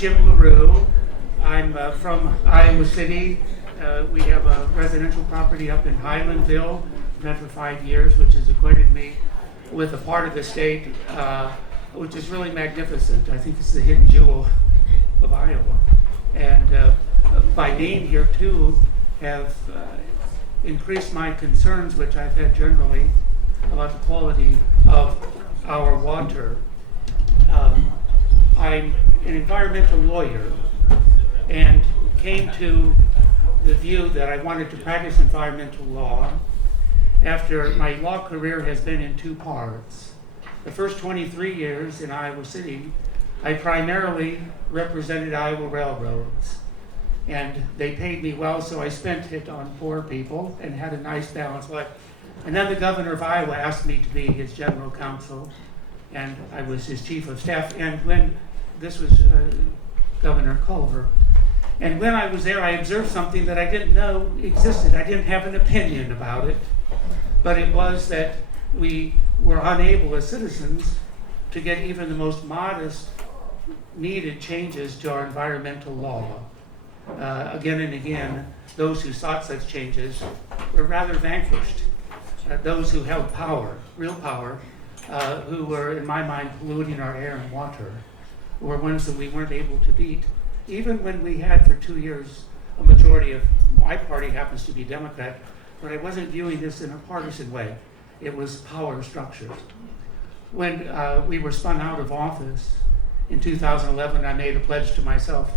Jim Larew. I'm from Iowa City. We have a residential property up in Highlandville. I've had for 5 years, which has acquainted me with a part of the state which is really magnificent. I think it's the hidden jewel of Iowa. And by being here too, have increased my concerns, which I've had generally, about the quality of our water. I'm an environmental lawyer and came to the view that I wanted to practice environmental law after my law career has been in two parts. The first 23 years in Iowa City, I primarily represented Iowa railroads, and they paid me well, so I spent it on poor people and had a nice balanced life. And then the governor of Iowa asked me to be his general counsel, and I was his chief of staff. And when this was Governor Culver, and when I was there, I observed something that I didn't know existed. I didn't have an opinion about it, but it was that we were unable as citizens to get even the most modest needed changes to our environmental law. Again and again, those who sought such changes were rather vanquished. Those who held power, real power, who were, in my mind, polluting our air and water, were ones that we weren't able to beat. Even when we had for 2 years a majority of, my party happens to be Democrat, but I wasn't viewing this in a partisan way. It was power structures. When we were spun out of office in 2011, I made a pledge to myself,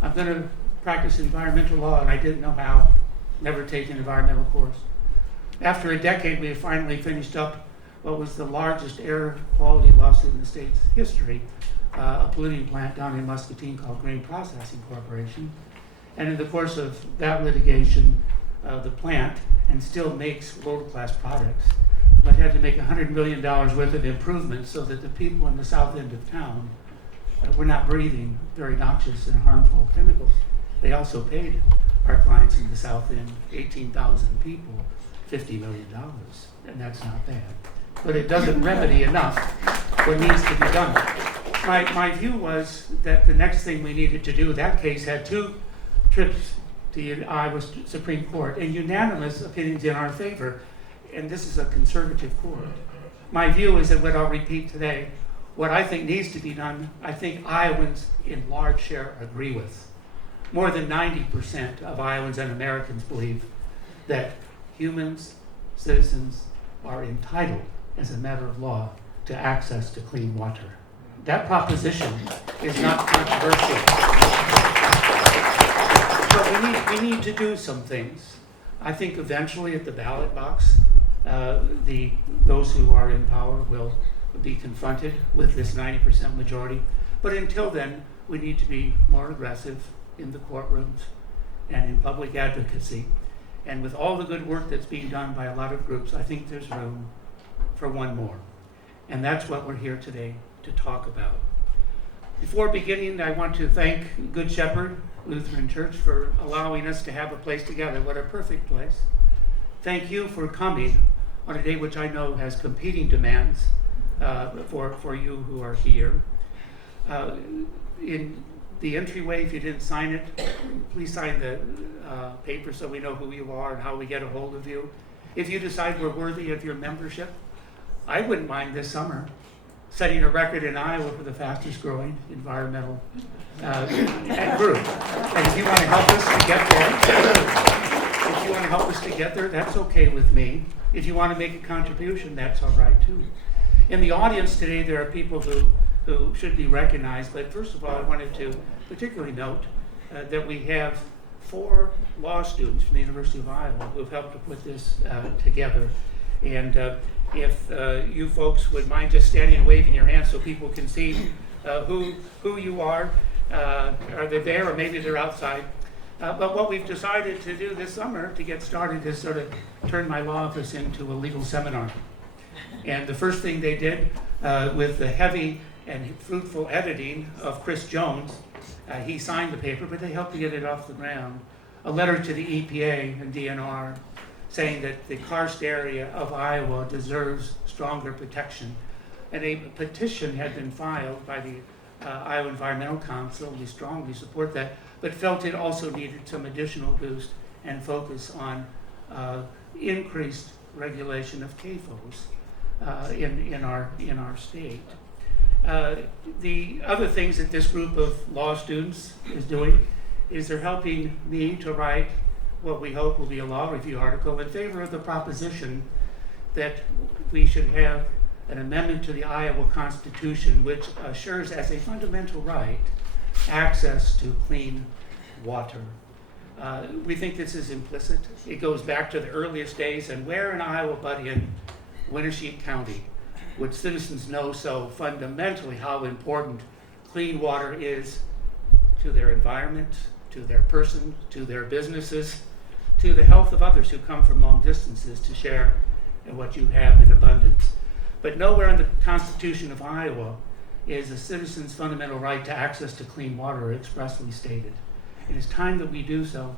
I'm going to practice environmental law, and I didn't know how, never taken an environmental course. After a decade, we finally finished up what was the largest air quality lawsuit in the state's history, a polluting plant down in Muscatine called Grain Processing Corporation. And in the course of that litigation, the plant, and still makes world-class products, but had to make $100 million worth of improvements so that the people in the south end of town were not breathing very noxious and harmful chemicals. They also paid our clients in the south end, 18,000 people, $50 million, and that's not bad. But it doesn't remedy enough what needs to be done. My view was that the next thing we needed to do, that case had 2 trips to the Iowa Supreme Court and unanimous opinions in our favor, and this is a conservative court. My view is that what I'll repeat today, what I think needs to be done, I think Iowans in large share agree with. More than 90% of Iowans and Americans believe that humans, citizens, are entitled, as a matter of law, to access to clean water. That proposition is not controversial. But we need to do some things. I think eventually at the ballot box, those who are in power will be confronted with this 90% majority. But until then, we need to be more aggressive in the courtrooms and in public advocacy. And with all the good work that's being done by a lot of groups, I think there's room for one more. And that's what we're here today to talk about. Before beginning, I want to thank Good Shepherd Lutheran Church for allowing us to have a place together. What a perfect place. Thank you for coming on a day which I know has competing demands for you who are here. In the entryway, if you didn't sign it, please sign the paper so we know who you are and how we get a hold of you. If you decide we're worthy of your membership, I wouldn't mind this summer setting a record in Iowa for the fastest growing environmental group. And if you want to help us to get there, that's okay with me. If you want to make a contribution, that's all right too. In the audience today, there are people who should be recognized, but first of all, I wanted to particularly note that we have 4 law students from the University of Iowa who have helped to put this together. And if you folks would mind just standing and waving your hands so people can see who you are. Are they there, or maybe they're outside? But what we've decided to do this summer to get started is sort of turn my law office into a legal seminar. And the first thing they did with the heavy and fruitful editing of Chris Jones, he signed the paper, but they helped to get it off the ground. A letter to the EPA and DNR saying that the karst area of Iowa deserves stronger protection. And a petition had been filed by the Iowa Environmental Council. We strongly support that, but felt it also needed some additional boost and focus on increased regulation of CAFOs in our state. The other things that this group of law students is doing is they're helping me to write what we hope will be a law review article in favor of the proposition that we should have an amendment to the Iowa Constitution which assures as a fundamental right access to clean water. We think this is implicit. It goes back to the earliest days, and where in Iowa but in Winneshiek County would citizens know so fundamentally how important clean water is to their environment, to their person, to their businesses, to the health of others who come from long distances to share in what you have in abundance. But nowhere in the Constitution of Iowa is a citizen's fundamental right to access to clean water expressly stated. It is time that we do so.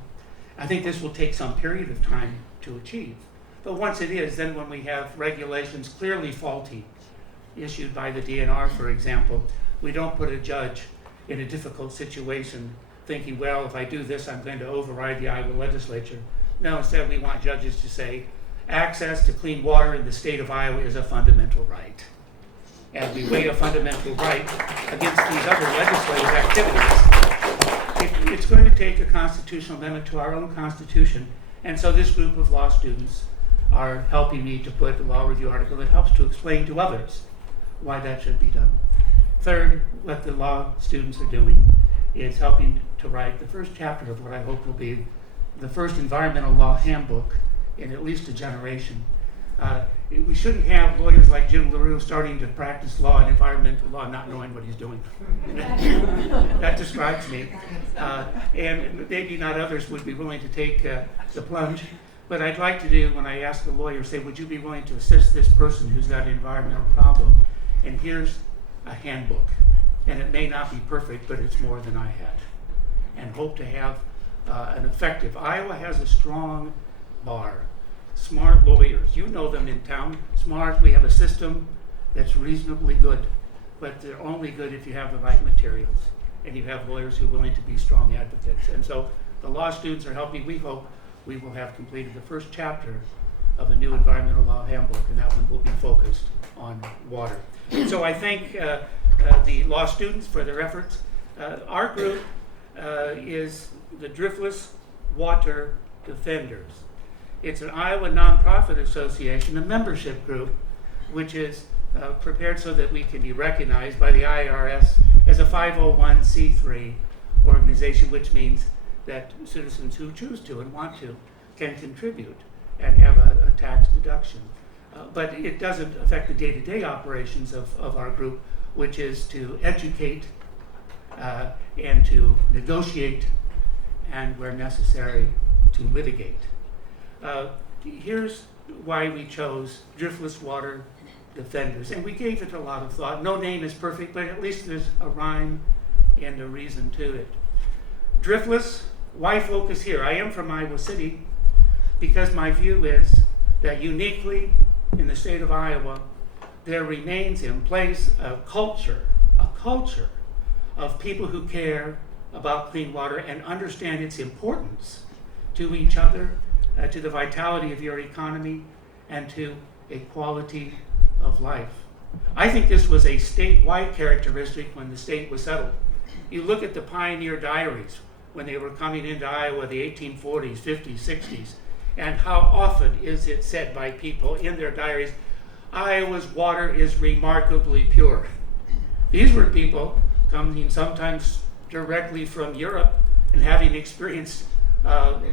I think this will take some period of time to achieve. But once it is, then when we have regulations clearly faulty, issued by the DNR, for example, we don't put a judge in a difficult situation thinking, well, if I do this, I'm going to override the Iowa legislature. No, instead we want judges to say, access to clean water in the state of Iowa is a fundamental right. And we weigh a fundamental right against these other legislative activities. It's going to take a constitutional amendment to our own Constitution. And so this group of law students are helping me to put a law review article that helps to explain to others why that should be done. Third, what the law students are doing is helping to write the first chapter of what I hope will be the first environmental law handbook in at least a generation. We shouldn't have lawyers like Jim Larew starting to practice law and environmental law not knowing what he's doing. That describes me. And maybe not others would be willing to take the plunge. But I'd like to do, when I ask a lawyer, say, would you be willing to assist this person who's got an environmental problem? And here's a handbook. And it may not be perfect, but it's more than I had. And hope to have an effective. Iowa has a strong bar. Smart lawyers, you know them in town. Smart, we have a system that's reasonably good, but they're only good if you have the right materials and you have lawyers who are willing to be strong advocates. And so the law students are helping. We hope we will have completed the first chapter of a new environmental law handbook, and that one will be focused on water. So I thank the law students for their efforts. Our group is the Driftless Water Defenders. It's an Iowa nonprofit association, a membership group, which is prepared so that we can be recognized by the IRS as a 501c3 organization, which means that citizens who choose to and want to can contribute and have a tax deduction. But it doesn't affect the day-to-day operations of our group, which is to educate and to negotiate and, where necessary, to litigate. Here's why we chose Driftless Water Defenders, and we gave it a lot of thought. No name is perfect, but at least there's a rhyme and a reason to it. Driftless, why focus here? I am from Iowa City because my view is that uniquely in the state of Iowa, there remains in place a culture of people who care about clean water and understand its importance to each other, to the vitality of your economy, and to a quality of life. I think this was a statewide characteristic when the state was settled. You look at the pioneer diaries when they were coming into Iowa, the 1840s, 50s, 60s, and how often is it said by people in their diaries, Iowa's water is remarkably pure. These were people coming sometimes directly from Europe and having experienced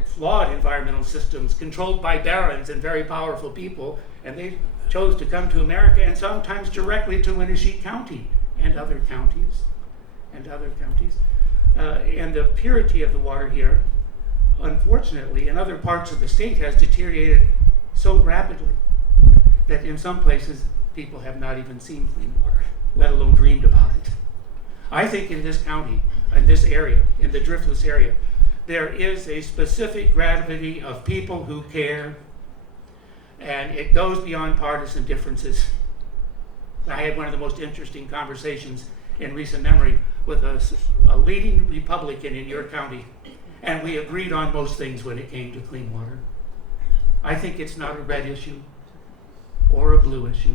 flawed environmental systems controlled by barons and very powerful people, and they chose to come to America and sometimes directly to Winneshiek County and other counties. And the purity of the water here, unfortunately, in other parts of the state has deteriorated so rapidly that in some places people have not even seen clean water, let alone dreamed about it. I think in this county, in this area, in the Driftless area, there is a specific gravity of people who care, and it goes beyond partisan differences. I had one of the most interesting conversations in recent memory with a leading Republican in your county, and we agreed on most things when it came to clean water. I think it's not a red issue or a blue issue.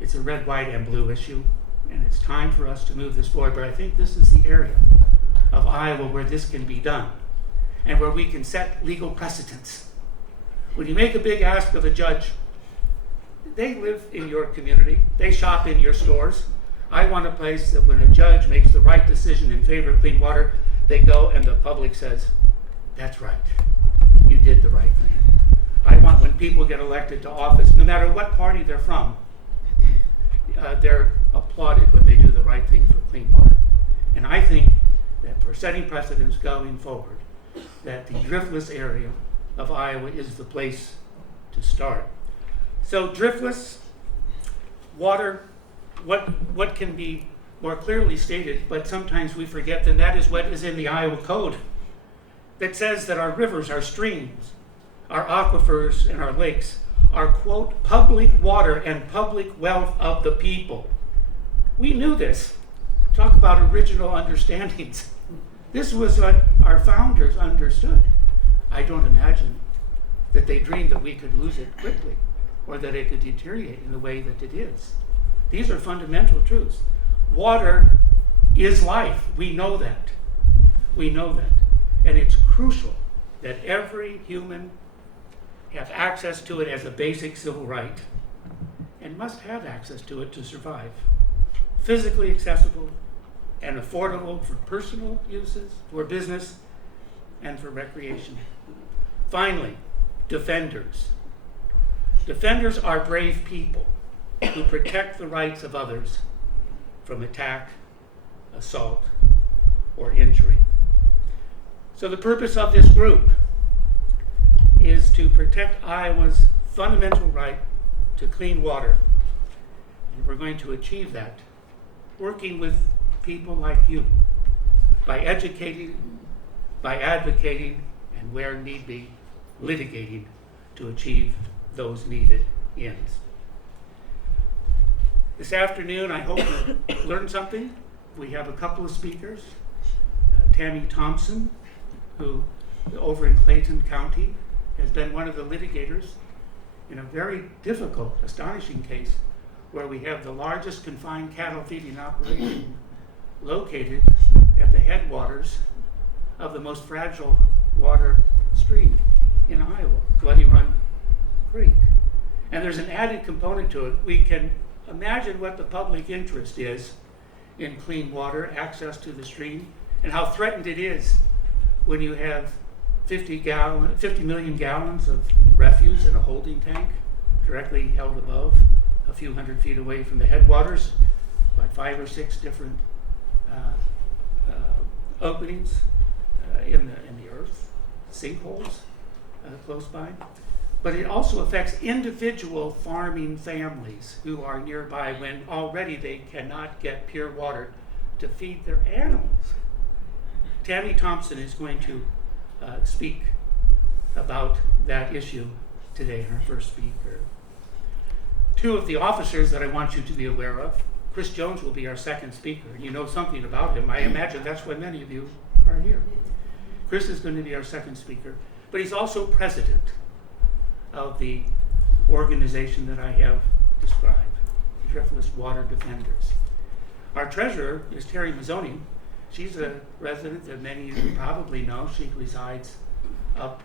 It's a red, white, and blue issue, and it's time for us to move this forward. But I think this is the area of Iowa where this can be done and where we can set legal precedents. When you make a big ask of a judge, they live in your community, they shop in your stores. I want a place that when a judge makes the right decision in favor of clean water, they go and the public says, that's right, you did the right thing. I want when people get elected to office, no matter what party they're from, they're applauded when they do the right thing for clean water. And I think that for setting precedents going forward, that the Driftless area of Iowa is the place to start. So Driftless, water, what can be more clearly stated, but sometimes we forget that that is what is in the Iowa Code that says that our rivers, our streams, our aquifers, and our lakes are, quote, public water and public wealth of the people. We knew this. Talk about original understandings. This was what our founders understood. I don't imagine that they dreamed that we could lose it quickly or that it could deteriorate in the way that it is. These are fundamental truths. Water is life. We know that. We know that. And it's crucial that every human have access to it as a basic civil right and must have access to it to survive. Physically accessible and affordable for personal uses, for business, and for recreation. Finally, defenders. Defenders are brave people who protect the rights of others from attack, assault, or injury. So the purpose of this group is to protect Iowa's fundamental right to clean water. And we're going to achieve that working with people like you by educating, by advocating, and where need be, litigating to achieve those needed ends. This afternoon, I hope you learned something. We have a couple of speakers. Tammi Thompson, who over in Clayton County has been one of the litigators in a very difficult, astonishing case where we have the largest confined cattle feeding operation located at the headwaters of the most fragile water stream in Iowa, Bloody Run Creek. And there's an added component to it. We can imagine what the public interest is in clean water, access to the stream, and how threatened it is when you have 50 million gallons of refuse in a holding tank directly held above a few hundred feet away from the headwaters by 5 or 6 different openings in the earth, sinkholes close by. But it also affects individual farming families who are nearby when already they cannot get pure water to feed their animals. Tammi Thompson is going to speak about that issue today, our first speaker. 2 of the officers that I want you to be aware of. Chris Jones will be our second speaker. You know something about him. I imagine that's why many of you are here. Chris is going to be our second speaker, but he's also president of the organization that I have described, Driftless Water Defenders. Our treasurer is Terry Mazzoni. She's a resident that many of you probably know. She resides up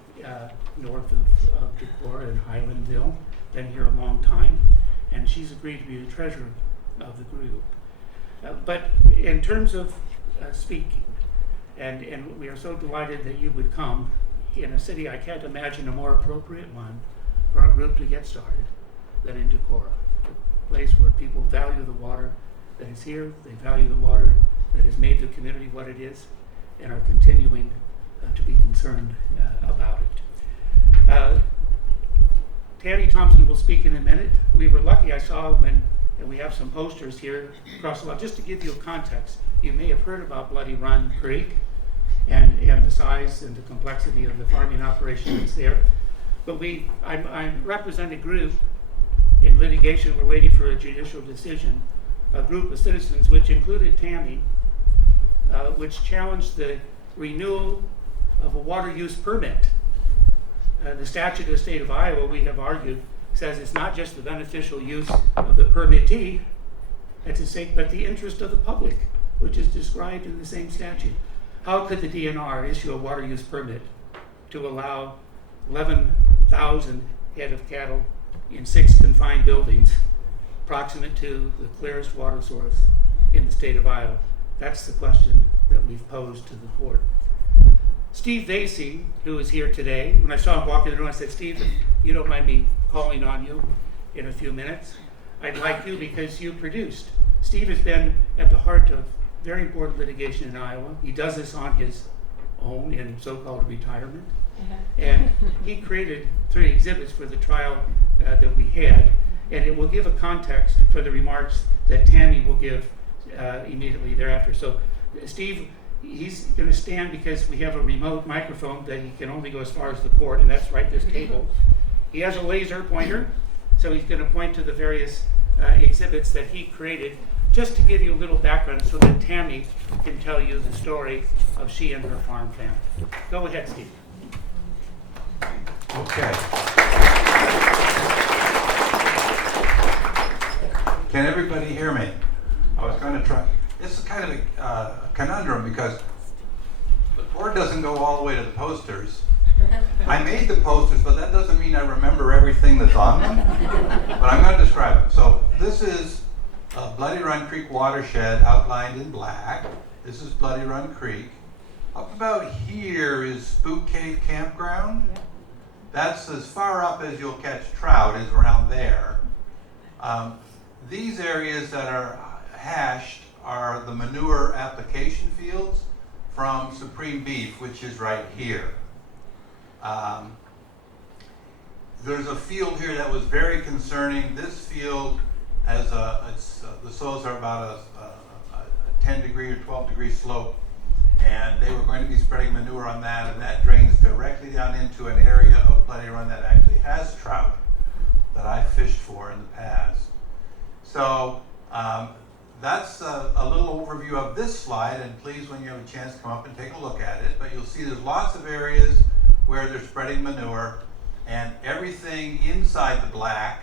north of Decorah in Highlandville, been here a long time, and she's agreed to be the treasurer of the group. But in terms of speaking, and we are so delighted that you would come in a city, I can't imagine a more appropriate one for our group to get started than in Decorah, a place where people value the water that is here, they value the water that has made the community what it is, and are continuing to be concerned about it. Tammi Thompson will speak in a minute. We were lucky, I saw when, and we have some posters here across the lot. Just to give you a context, you may have heard about Bloody Run Creek and the size and the complexity of the farming operation that's there. But I represent a group in litigation. We're waiting for a judicial decision a group of citizens, which included Tammi, which challenged the renewal of a water use permit. The statute of the state of Iowa, we have argued, says it's not just the beneficial use of the permittee, but the interest of the public, which is described in the same statute. How could the DNR issue a water use permit to allow 11,000 head of cattle in 6 confined buildings proximate to the clearest water source in the state of Iowa? That's the question that we've posed to the court. Steve Veysey, who is here today, when I saw him walk in the room, I said, Steve, if you don't mind me calling on you in a few minutes, I'd like you because you produced. Steve has been at the heart of very important litigation in Iowa. He does this on his own in so-called retirement. And he created 3 exhibits for the trial that we had, and it will give a context for the remarks that Tammi will give immediately thereafter. So Steve, he's going to stand because we have a remote microphone that he can only go as far as the court, and that's right this table. He has a laser pointer, so he's going to point to the various exhibits that he created, just to give you a little background so that Tammi can tell you the story of she and her farm family. Go ahead, Steve. Okay. Can everybody hear me? I was going to try. This is kind of a conundrum because the board doesn't go all the way to the posters. I made the posters, but that doesn't mean I remember everything that's on them. But I'm going to describe them. So this is Bloody Run Creek watershed outlined in black. This is Bloody Run Creek. Up about here is Spook Cave Campground. That's as far up as you'll catch trout, is around there. These areas that are hashed are the manure application fields from Supreme Beef, which is right here. There's a field here that was very concerning. This field has the soils are about a 10 degree or 12 degree slope, and they were going to be spreading manure on that, and that drains directly down into an area of Bloody Run that actually has trout that I fished for in the past. So that's a little overview of this slide, and please, when you have a chance, come up and take a look at it. But you'll see there's lots of areas where they're spreading manure, and everything inside the black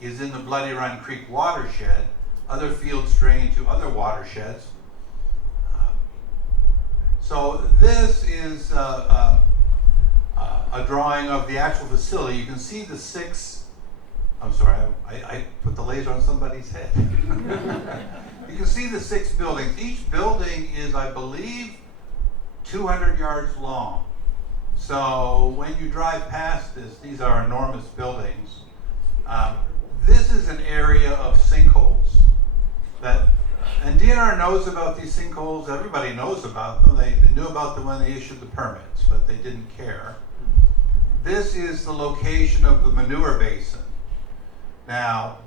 is in the Bloody Run Creek watershed. Other fields drain to other watersheds. So this is a drawing of the actual facility. You can see the 6, I'm sorry, I put the laser on somebody's head. You can see the 6 buildings. Each building is, I believe, 200 yards long. So when you drive past this, these are enormous buildings. This is an area of sinkholes and DNR knows about these sinkholes. Everybody knows about them. They knew about them when they issued the permits, but they didn't care. This is the location of the manure basin. Now,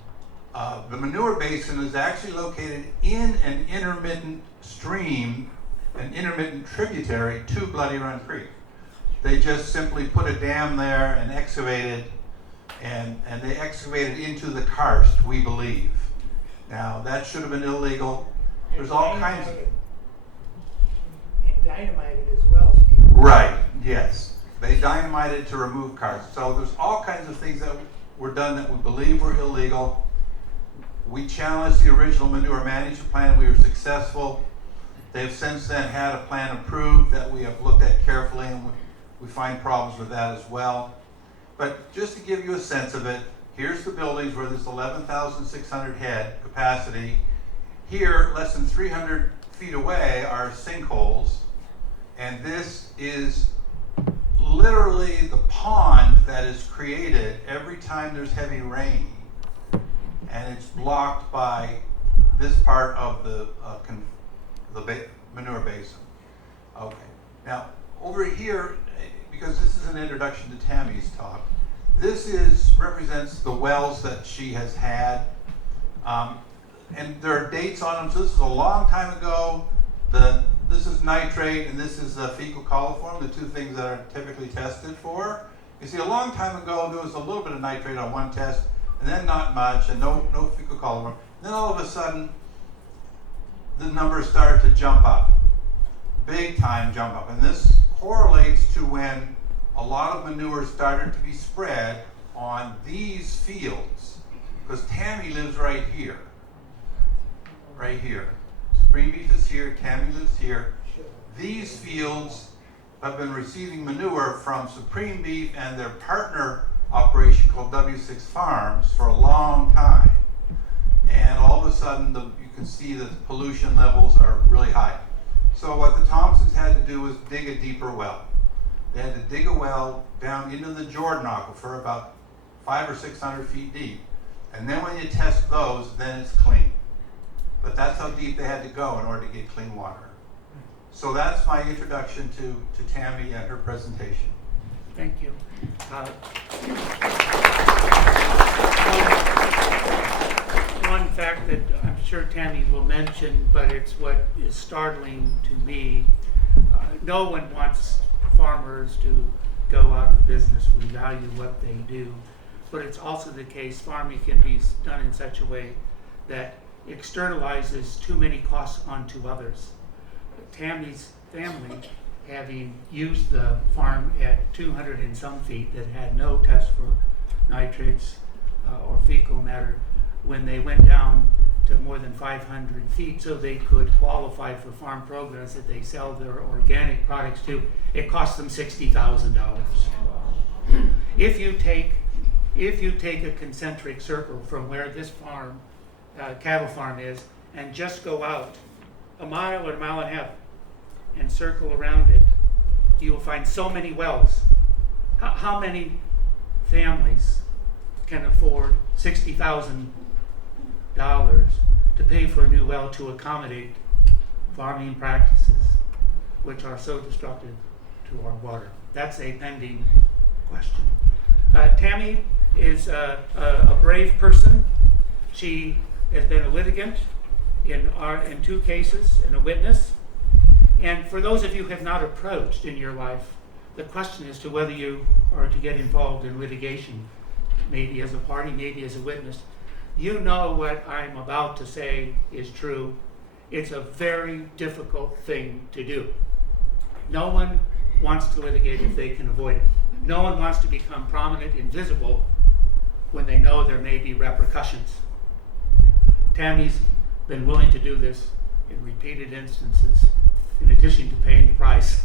the manure basin is actually located in an intermittent stream, an intermittent tributary to Bloody Run Creek. They just simply put a dam there and excavated, and they excavated into the karst, we believe. Now, that should have been illegal. There's all kinds of... And dynamited as well, Steve. Right, yes. They dynamited to remove karst. So there's all kinds of things that were done that we believe were illegal. We challenged the original manure management plan. We were successful. They've since then had a plan approved that we have looked at carefully, and we find problems with that as well. But just to give you a sense of it, here's the buildings where this 11,600 head capacity. Here, less than 300 feet away, are sinkholes. And this is literally the pond that is created every time there's heavy rain. And it's blocked by this part of the manure basin. Okay. Now, over here, because this is an introduction to Tammi's talk, this represents the wells that she has had. And there are dates on them. So this is a long time ago. This is nitrate and this is fecal coliform, the 2 things that are typically tested for. You see, a long time ago, there was a little bit of nitrate on one test, and then not much, and no fecal coliform. And then all of a sudden, the numbers started to jump up. Big time jump up. And this correlates to when a lot of manure started to be spread on these fields. Because Tammi lives right here. Right here. Spring beef is here, Tammi lives here. These fields have been receiving manure from Supreme Beef and their partner operation called W6 Farms for a long time. And all of a sudden, you can see that the pollution levels are really high. So what the Thompsons had to do was dig a deeper well. They had to dig a well down into the Jordan Aquifer about 500 or 600 feet deep. And then when you test those, then it's clean. But that's how deep they had to go in order to get clean water. So that's my introduction to Tammi and her presentation. Thank you. One fact that I'm sure Tammi will mention, but it's what is startling to me. No one wants farmers to go out of business. We value what they do. But it's also the case farming can be done in such a way that externalizes too many costs onto others. Tammi's family, having used the farm at 200 and some feet that had no test for nitrates or fecal matter, when they went down to more than 500 feet so they could qualify for farm programs that they sell their organic products to, it cost them $60,000. If you take a concentric circle from where this farm, cattle farm is, and just go out a mile or a mile and a half and circle around it, you will find so many wells. How many families can afford $60,000 to pay for a new well to accommodate farming practices which are so destructive to our water? That's a pending question. Tammi is a brave person. She has been a litigant in 2 cases and a witness. And for those of you who have not approached in your life, the question as to whether you are to get involved in litigation, maybe as a party, maybe as a witness, you know what I'm about to say is true. It's a very difficult thing to do. No one wants to litigate if they can avoid it. No one wants to become prominent and visible when they know there may be repercussions. Tammi's been willing to do this in repeated instances, in addition to paying the price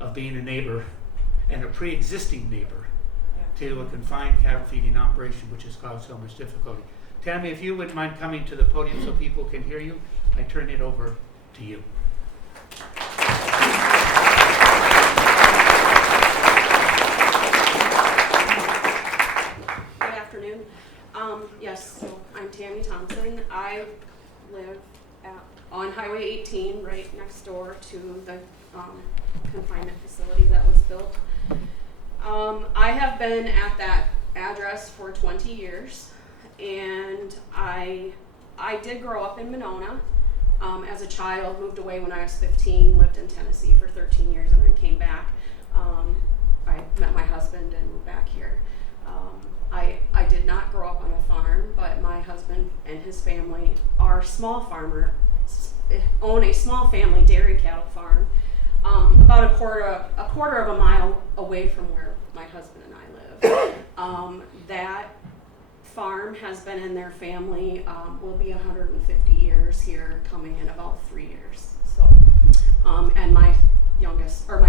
of being a neighbor and a pre-existing neighbor to a confined cattle feeding operation which has caused so much difficulty. Tammi, if you wouldn't mind coming to the podium so people can hear you, I turn it over to you. Good afternoon. Yes, so I'm Tammi Thompson. I live on Highway 18, right next door to the confinement facility that was built. I have been at that address for 20 years, and I did grow up in Monona. As a child, moved away when I was 15, lived in Tennessee for 13 years, and then came back. I met my husband and moved back here. I did not grow up on a farm, but my husband and his family are small farmer, own a small family dairy cattle farm, about a quarter of a mile away from where my husband and I live. That farm has been in their family, will be 150 years here, coming in about 3 years. So, and my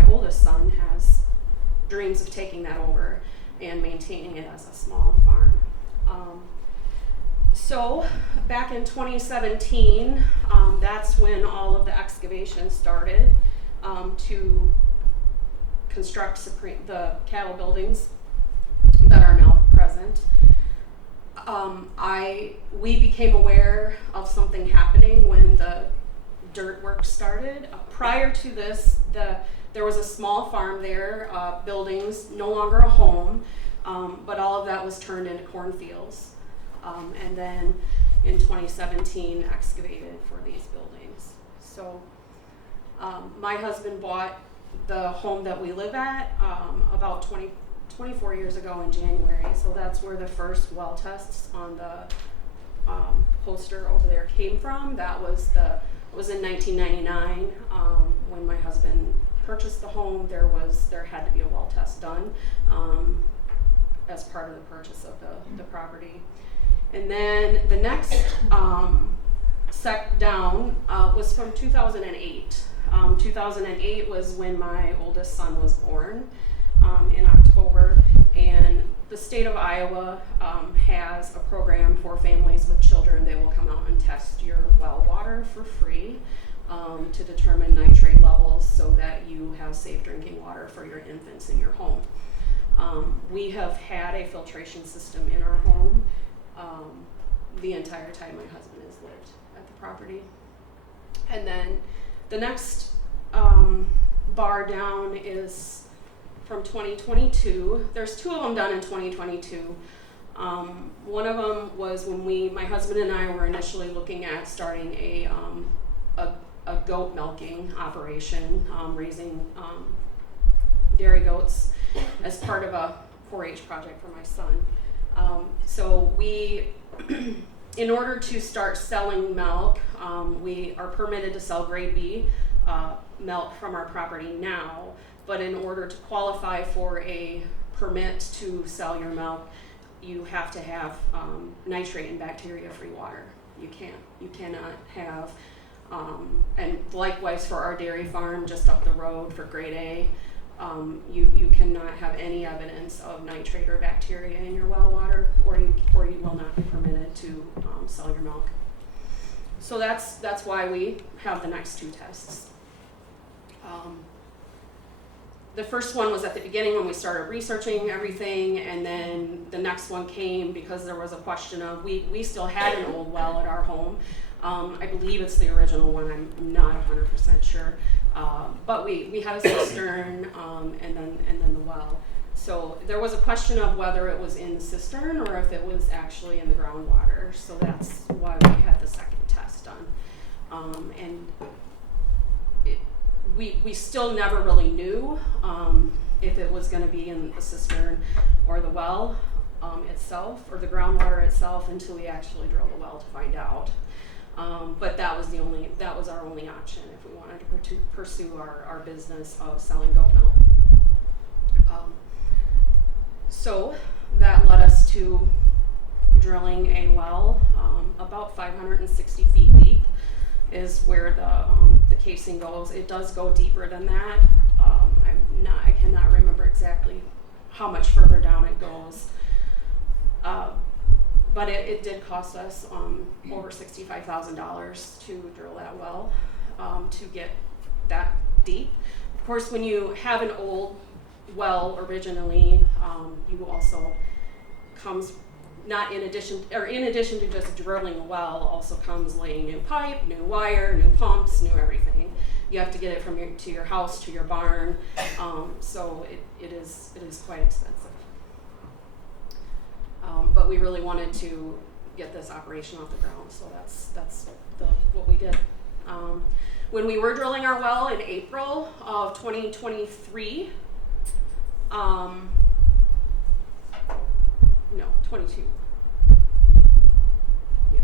oldest son has dreams of taking that over and maintaining it as a small farm. So back in 2017, that's when all of the excavation started to construct the cattle buildings that are now present. We became aware of something happening when the dirt work started. Prior to this, there was a small farm there, buildings, no longer a home, but all of that was turned into cornfields. And then in 2017, excavated for these buildings. So my husband bought the home that we live at about 24 years ago in January. So that's where the first well tests on the poster over there came from. That was the was in 1999. When my husband purchased the home, there had to be a well test done as part of the purchase of the property. And then the next sec down was from 2008. 2008 was when my oldest son was born in October, and the state of Iowa has a program for families with children. They will come out and test your well water for free to determine nitrate levels so that you have safe drinking water for your infants in your home. We have had a filtration system in our home the entire time my husband has lived at the property. And then the next bar down is from 2022. There's two of them done in 2022. One of them was when my husband and I were initially looking at starting a goat milking operation, raising dairy goats as part of a 4-H project for my son. So we, in order to start selling milk, we are permitted to sell grade B milk from our property now, but in order to qualify for a permit to sell your milk, you have to have nitrate and bacteria-free water. You cannot have, and likewise for our dairy farm just up the road for grade A, you cannot have any evidence of nitrate or bacteria in your well water, or you will not be permitted to sell your milk. So that's why we have the next two tests. The first one was at the beginning when we started researching everything, and then the next one came because there was a question of, we still had an old well at our home. I believe it's the original one, I'm not 100% sure. But we had a cistern and then the well. So there was a question of whether it was in the cistern or if it was actually in the groundwater. So that's why we had the second test done. And we still never really knew if it was going to be in the cistern or the well itself or the groundwater itself until we actually drilled the well to find out. But that was our only option if we wanted to pursue our business of selling goat milk. So that led us to drilling a well about 560 feet deep is where the casing goes. It does go deeper than that. I cannot remember exactly how much further down it goes. But it did cost us over $65,000 to drill that well to get that deep. Of course, when you have an old well originally, you also comes in addition to just drilling a well, also comes laying new pipe, new wire, new pumps, new everything. You have to get it from to your house to your barn, so it is quite expensive. But we really wanted to get this operation off the ground, so that's what we did. When we were drilling our well in April of 2023, 22. Yeah.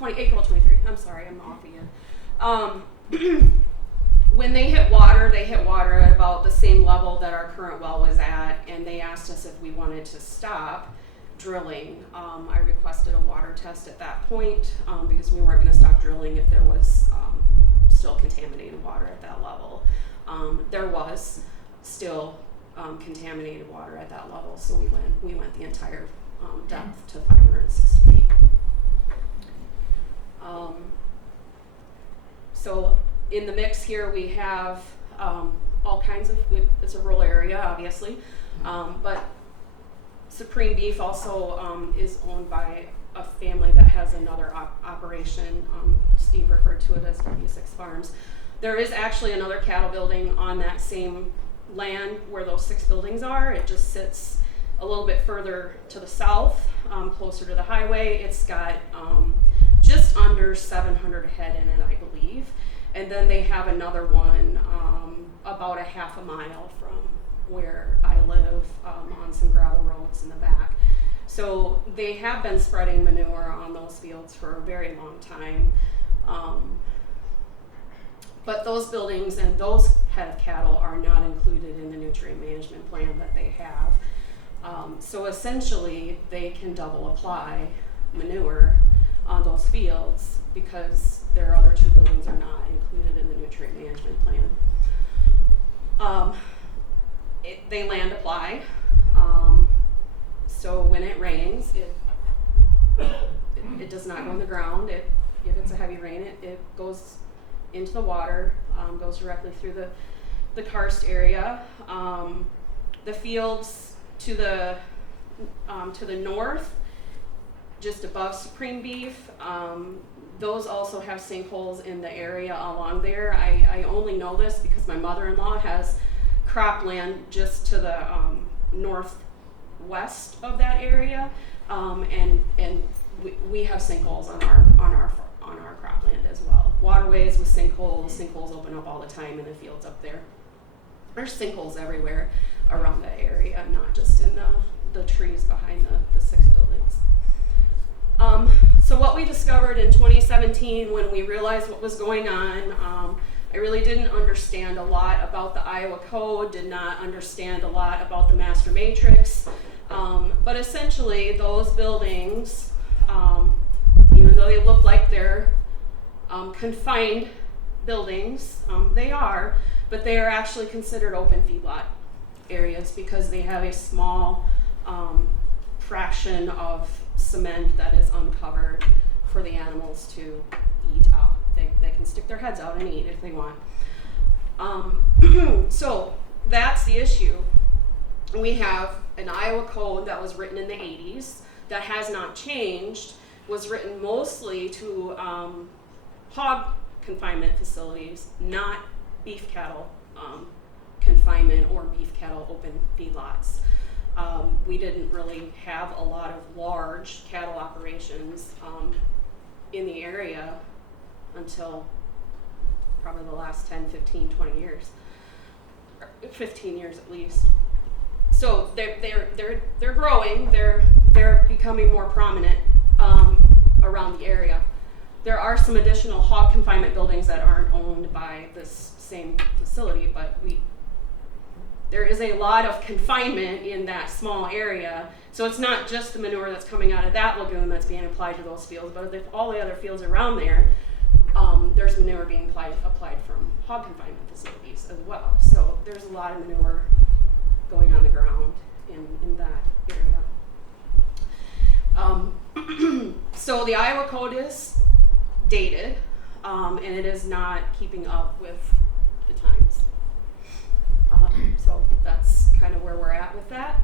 Right? April 23. I'm sorry, I'm off again. When they hit water at about the same level that our current well was at, and they asked us if we wanted to stop drilling. I requested a water test at that point because we weren't going to stop drilling if there was still contaminated water at that level. There was still contaminated water at that level, so we went the entire depth to 560 feet. So in the mix here we have all kinds of, it's a rural area obviously, but Supreme Beef also is owned by a family that has another operation. Steve referred to it as W6 Farms. There is actually another cattle building on that same land where those 6 buildings are. It just sits a little bit further to the south, closer to the highway. It's got just under 700 head in it, I believe. And then they have another one about a half a mile from where I live on some gravel roads in the back. So they have been spreading manure on those fields for a very long time. But those buildings and those head of cattle are not included in the nutrient management plan that they have. So essentially, they can double apply manure on those fields because their other two buildings are not included in the nutrient management plan. They land apply. So when it rains, it does not go in the ground. If it's a heavy rain, it goes into the water, goes directly through the karst area. The fields to the north, just above Supreme Beef, those also have sinkholes in the area along there. I only know this because my mother-in-law has cropland just to the northwest of that area, and we have sinkholes on our cropland as well. Waterways with sinkholes open up all the time in the fields up there. There's sinkholes everywhere around that area, not just in the trees behind the 6 buildings. So what we discovered in 2017 when we realized what was going on, I really didn't understand a lot about the Iowa Code, did not understand a lot about the master matrix, but essentially those buildings, even though they look like they're confined buildings, they are, but they are actually considered open feedlot areas because they have a small fraction of cement that is uncovered for the animals to eat out. They can stick their heads out and eat if they want. So that's the issue. We have an Iowa code that was written in the 80s that has not changed, was written mostly to hog confinement facilities, not beef cattle confinement or beef cattle open feedlots. We didn't really have a lot of large cattle operations in the area until probably the last 10, 15, 20 years, 15 years at least. So they're growing, they're becoming more prominent around the area. There are some additional hog confinement buildings that aren't owned by this same facility, but there is a lot of confinement in that small area. So it's not just the manure that's coming out of that lagoon that's being applied to those fields, but if all the other fields around there, there's manure being applied from hog confinement facilities as well. So there's a lot of manure going on the ground in that area. So the Iowa Code is dated, and it is not keeping up with the times. So that's kind of where we're at with that.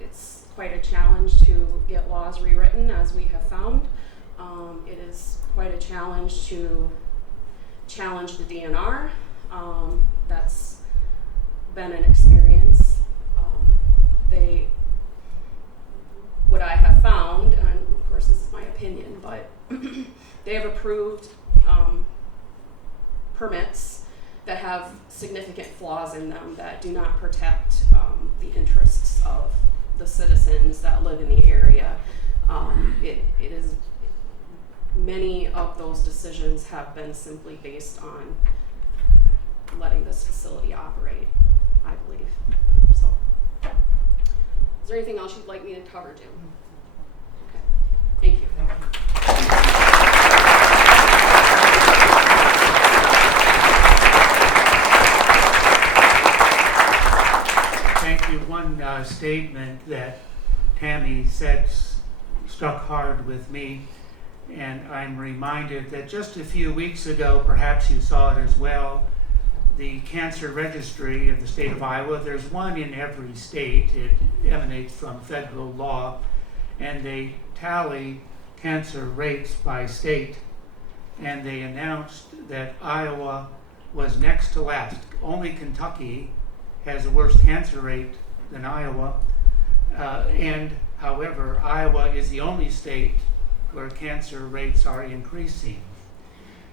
It's quite a challenge to get laws rewritten, as we have found. It is quite a challenge to challenge the DNR. That's been an experience. What I have found, and of course this is my opinion, but they have approved permits that have significant flaws in them that do not protect the interests of the citizens that live in the area. Many of those decisions have been simply based on letting this facility operate, I believe. So, is there anything else you'd like me to cover, Jim? Okay, thank you. Thank you. One statement that Tammi said struck hard with me, and I'm reminded that just a few weeks ago, perhaps you saw it as well, the cancer registry of the state of Iowa, there's one in every state, it emanates from federal law, and they tally cancer rates by state, and they announced that Iowa was next to last. Only Kentucky has a worse cancer rate than Iowa, and however, Iowa is the only state where cancer rates are increasing.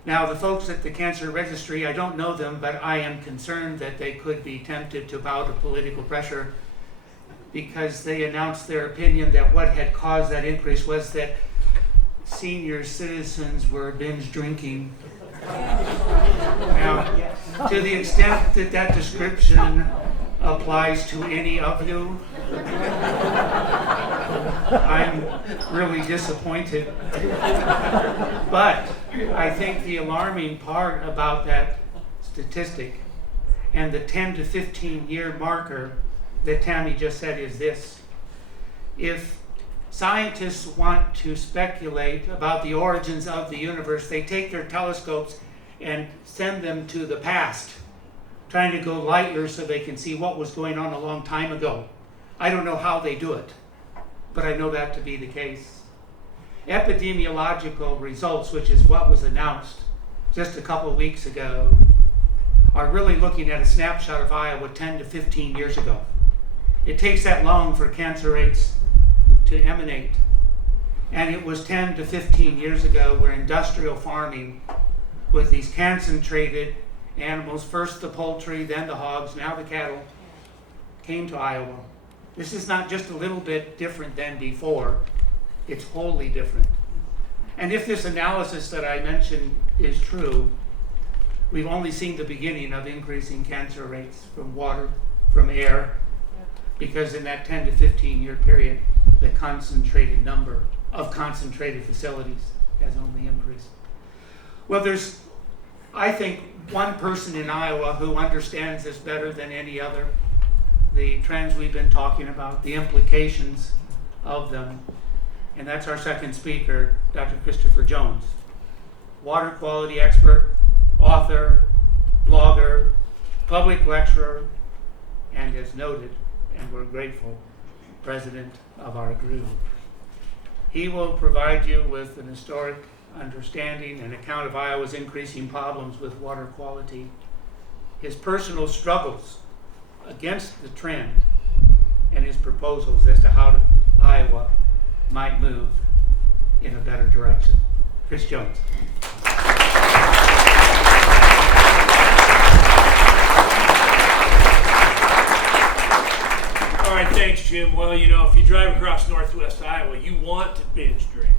Now, the folks at the cancer registry, I don't know them, but I am concerned that they could be tempted to bow to political pressure because they announced their opinion that what had caused that increase was that senior citizens were binge drinking. Now, to the extent that that description applies to any of you, I'm really disappointed. But I think the alarming part about that statistic and the 10 to 15 year marker that Tammi just said is this. If scientists want to speculate about the origins of the universe, they take their telescopes and send them to the past, trying to go light years so they can see what was going on a long time ago. I don't know how they do it, but I know that to be the case. Epidemiological results, which is what was announced just a couple weeks ago, are really looking at a snapshot of Iowa 10 to 15 years ago. It takes that long for cancer rates to emanate. And it was 10 to 15 years ago where industrial farming with these concentrated animals, first the poultry, then the hogs, now the cattle, came to Iowa. This is not just a little bit different than before, it's wholly different. And if this analysis that I mentioned is true, we've only seen the beginning of increasing cancer rates from water, from air, because in that 10 to 15 year period, the concentrated number of concentrated facilities has only increased. Well, there's, I think, one person in Iowa who understands this better than any other, the trends we've been talking about, the implications of them, and that's our second speaker, Dr. Christopher Jones, water quality expert, author, blogger, public lecturer, and as noted, and we're grateful, president of our group. He will provide you with an historic understanding and account of Iowa's increasing problems with water quality, his personal struggles against the trend, and his proposals as to how Iowa might move in a better direction. Chris Jones. All right, thanks, Jim. Well, you know, if you drive across northwest Iowa, you want to binge drink.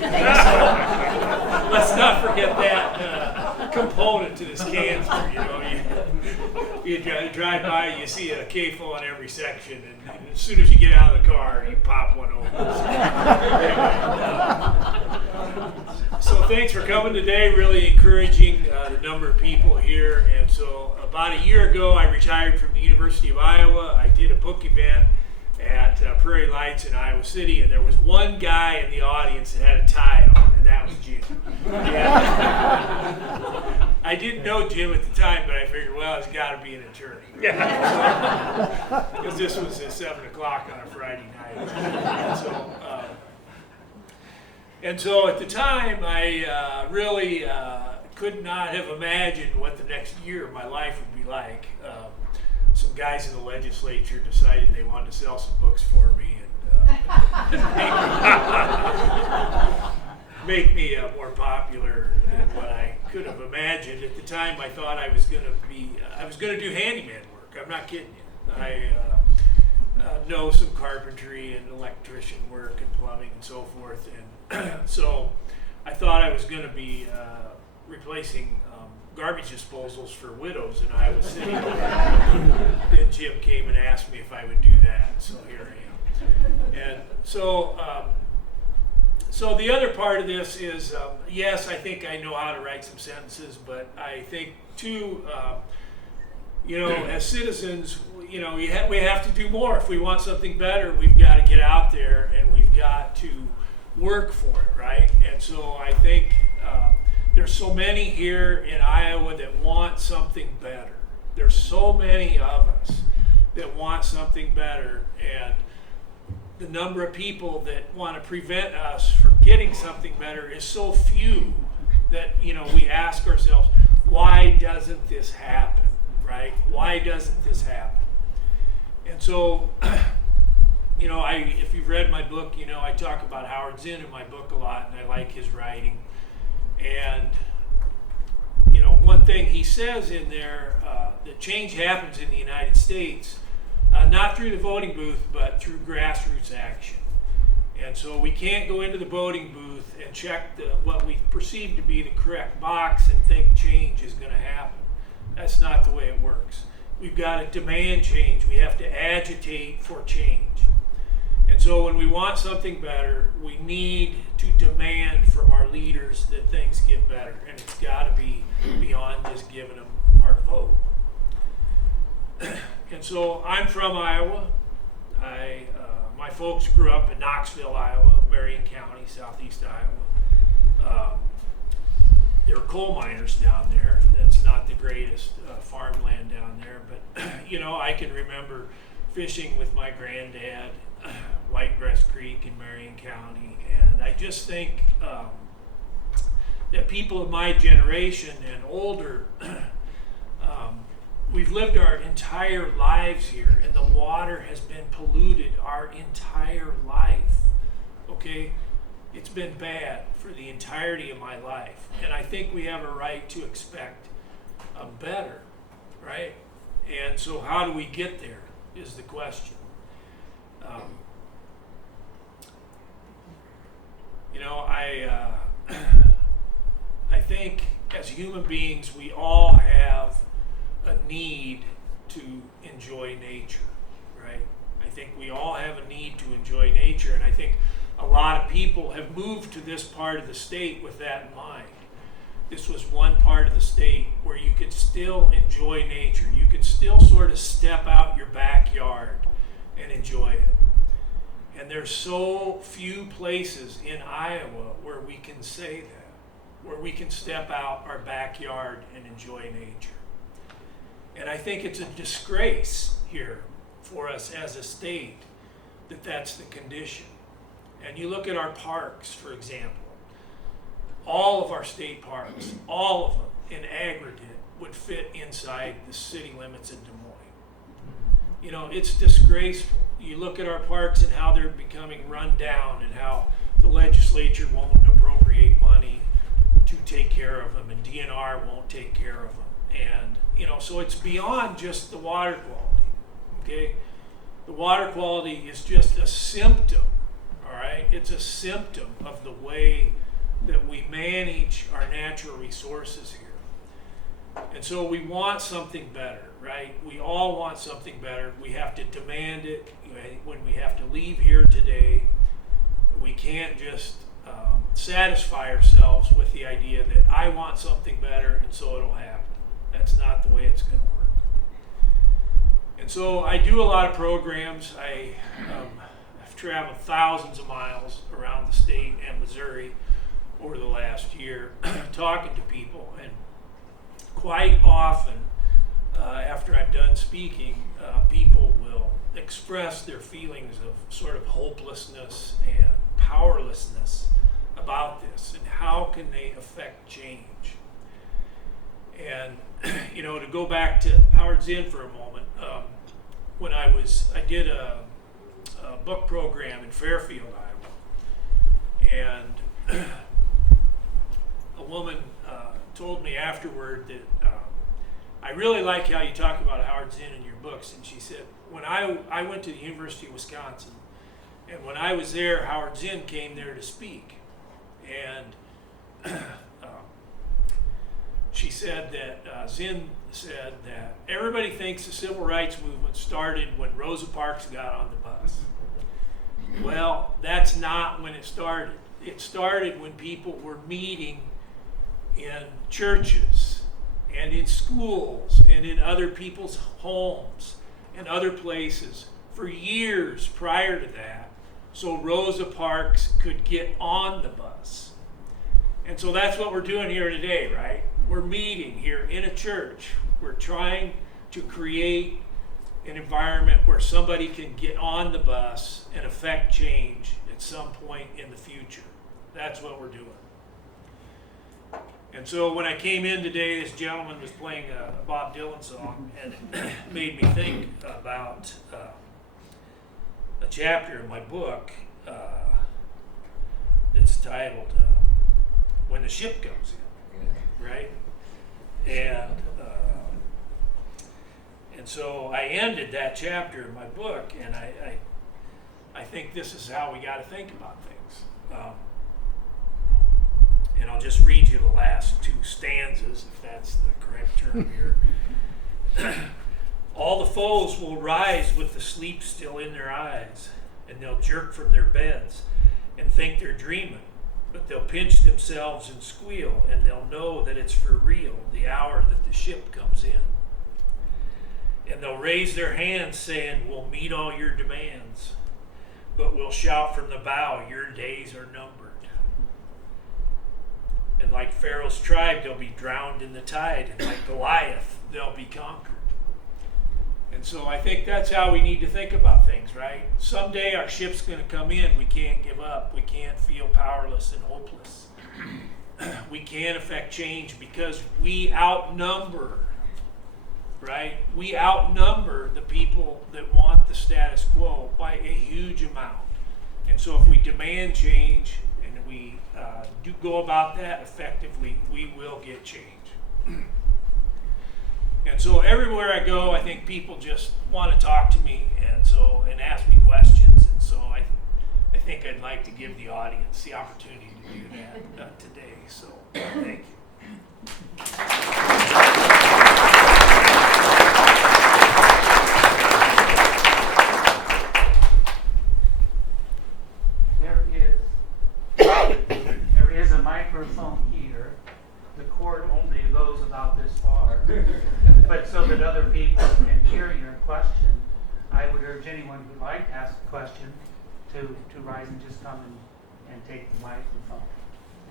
Let's not forget that component to this cancer. You know, you drive by, you see a CAFO on every section, and as soon as you get out of the car, you pop one open. So thanks for coming today. Really encouraging the number of people here. And so about a year ago, I retired from the University of Iowa. I did a book event at Prairie Lights in Iowa City, and there was one guy in the audience that had a tie on, and that was Jim. I didn't know Jim at the time, but I figured, well, he's got to be an attorney. Because this was at 7 o'clock on a Friday night. And so at the time, I really could not have imagined what the next year of my life would be like. Some guys in the legislature decided they wanted to sell some books for me and make me more popular than what I could have imagined. At the time, I thought I was going to do handyman work. I'm not kidding you. I know some carpentry and electrician work and plumbing and so forth, and so I thought I was going to be replacing garbage disposals for widows in Iowa City. Then Jim came and asked me if I would do that, so here I am. And so, so the other part of this is, yes, I think I know how to write some sentences, but I think too, you know, as citizens, you know, we have to do more. If we want something better, we've got to get out there and we've got to work for it, right? And so I think there's so many here in Iowa that want something better. There's so many of us that want something better, and the number of people that want to prevent us from getting something better is so few that, you know, we ask ourselves, why doesn't this happen, right? Why doesn't this happen? And so, you know, if you've read my book, you know, I talk about Howard Zinn in my book a lot, and I like his writing. And, you know, one thing he says in there, that change happens in the United States not through the voting booth, but through grassroots action. And so we can't go into the voting booth and check what we perceive to be the correct box and think change is going to happen. That's not the way it works. We've got to demand change. We have to agitate for change. And so when we want something better, we need to demand from our leaders that things get better. And it's got to be beyond just giving them our vote. And so I'm from Iowa. My folks grew up in Knoxville, Iowa, Marion County, southeast Iowa. There were coal miners down there. That's not the greatest farmland down there, but I can remember fishing with my granddad, Whitebreast Creek in Marion County, and I just think that people of my generation and older, we've lived our entire lives here, and the water has been polluted our entire life. Okay? It's been bad for the entirety of my life. And I think we have a right to expect better, right? And so how do we get there is the question. I think as human beings, we all have a need to enjoy nature, right? I think we all have a need to enjoy nature, and I think a lot of people have moved to this part of the state with that in mind. This was one part of the state where you could still enjoy nature. You could still sort of step out your backyard and enjoy it. And there's so few places in Iowa where we can say that, where we can step out our backyard and enjoy nature. And I think it's a disgrace here for us as a state that that's the condition. And you look at our parks, for example. All of our state parks, all of them in aggregate, would fit inside the city limits of Des Moines. It's disgraceful. You look at our parks and how they're becoming run down and how the legislature won't appropriate money to take care of them, and DNR won't take care of them. And, so it's beyond just the water quality, okay? The water quality is just a symptom, all right? It's a symptom of the way that we manage our natural resources here. And so we want something better, right? We all want something better. We have to demand it. When we have to leave here today, we can't just satisfy ourselves with the idea that I want something better and so it'll happen. That's not the way it's going to work. And so I do a lot of programs. I've traveled thousands of miles around the state and Missouri over the last year talking to people, and quite often after I'm done speaking, people will express their feelings of sort of hopelessness and powerlessness about this, and how can they affect change. And to go back to Howard Zinn for a moment, when I did a book program in Fairfield, Iowa, and a woman told me afterward that I really like how you talk about Howard Zinn in your books. And she said, when I went to the University of Wisconsin, and when I was there, Howard Zinn came there to speak. And she said that Zinn said that everybody thinks the civil rights movement started when Rosa Parks got on the bus. Well, that's not when it started. It started when people were meeting in churches and in schools and in other people's homes and other places for years prior to that, so Rosa Parks could get on the bus. And so that's what we're doing here today, right? We're meeting here in a church. We're trying to create an environment where somebody can get on the bus and affect change at some point in the future. That's what we're doing. And so when I came in today, this gentleman was playing a Bob Dylan song, and it made me think about a chapter in my book that's titled When the Ship Comes In, right? And And so I ended that chapter in my book, and I think this is how we got to think about things. And I'll just read you the last two stanzas, if that's the correct term here. All the foes will rise with the sleep still in their eyes, and they'll jerk from their beds and think they're dreaming, but they'll pinch themselves and squeal, and they'll know that it's for real the hour that the ship comes in. And they'll raise their hands saying, we'll meet all your demands, but we'll shout from the bow, your days are numbered. And like Pharaoh's tribe, they'll be drowned in the tide, and like Goliath, they'll be conquered. And so I think that's how we need to think about things, right? Someday our ship's going to come in. We can't give up. We can't feel powerless and hopeless. We can't affect change because we outnumber, right? We outnumber the people that want the status quo by a huge amount. And so if we demand change and we do go about that effectively, we will get change. And so everywhere I go, I think people just want to talk to me and ask me questions. And so I think I'd like to give the audience the opportunity to do that today. So thank you. There is a microphone here. The cord only goes about this far. But so that other people can hear your question, I would urge anyone who'd like to ask a question to rise and just come and take the microphone.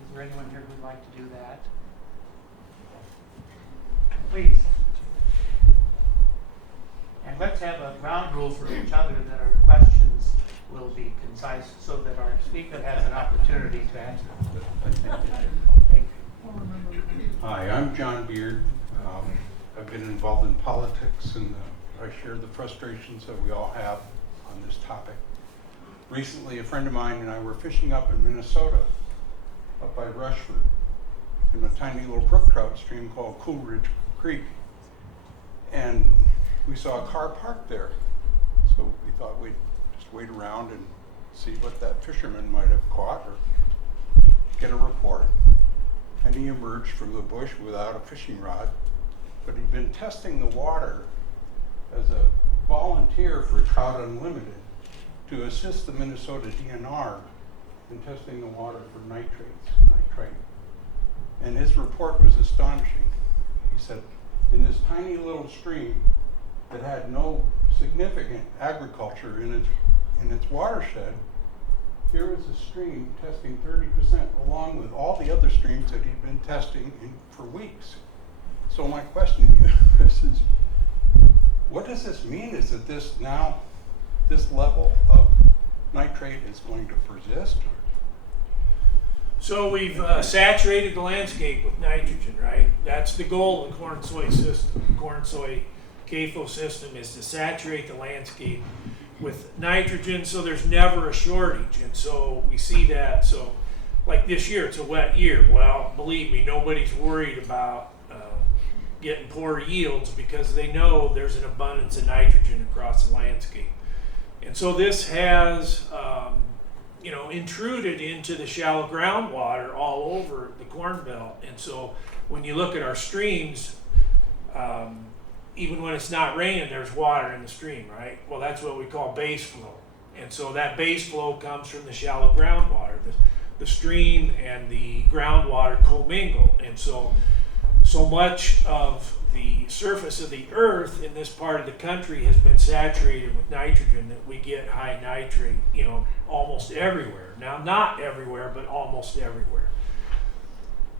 Is there anyone here who'd like to do that? Please. And let's have a ground rule for each other that our questions will be concise so that our speaker has an opportunity to answer. Thank you. Hi, I'm John Beard. I've been involved in politics, and I share the frustrations that we all have on this topic. Recently, a friend of mine and I were fishing up in Minnesota, up by Rushford, in a tiny little brook trout stream called Coolidge Creek. And we saw a car parked there. So we thought we'd just wait around and see what that fisherman might have caught or get a report. And he emerged from the bush without a fishing rod, but he'd been testing the water as a volunteer for Trout Unlimited to assist the Minnesota DNR in testing the water for nitrite. And his report was astonishing. He said, in this tiny little stream that had no significant agriculture in its watershed, here was a stream testing 30% along with all the other streams that he'd been testing for weeks. So my question to you is, what does this mean? Is that this level of nitrate is going to persist? So we've saturated the landscape with nitrogen, right? That's the goal of the corn soy system. Corn soy CAFO system is to saturate the landscape with nitrogen so there's never a shortage. And so we see that. So like this year, it's a wet year. Well, believe me, nobody's worried about getting poor yields because they know there's an abundance of nitrogen across the landscape. And so this has intruded into the shallow groundwater all over the Corn Belt. And so when you look at our streams, even when it's not raining, there's water in the stream, right? Well, that's what we call base flow. And so that base flow comes from the shallow groundwater. The stream and the groundwater commingle. And so much of the surface of the earth in this part of the country has been saturated with nitrogen that we get high nitrate, almost everywhere. Now, not everywhere, but almost everywhere.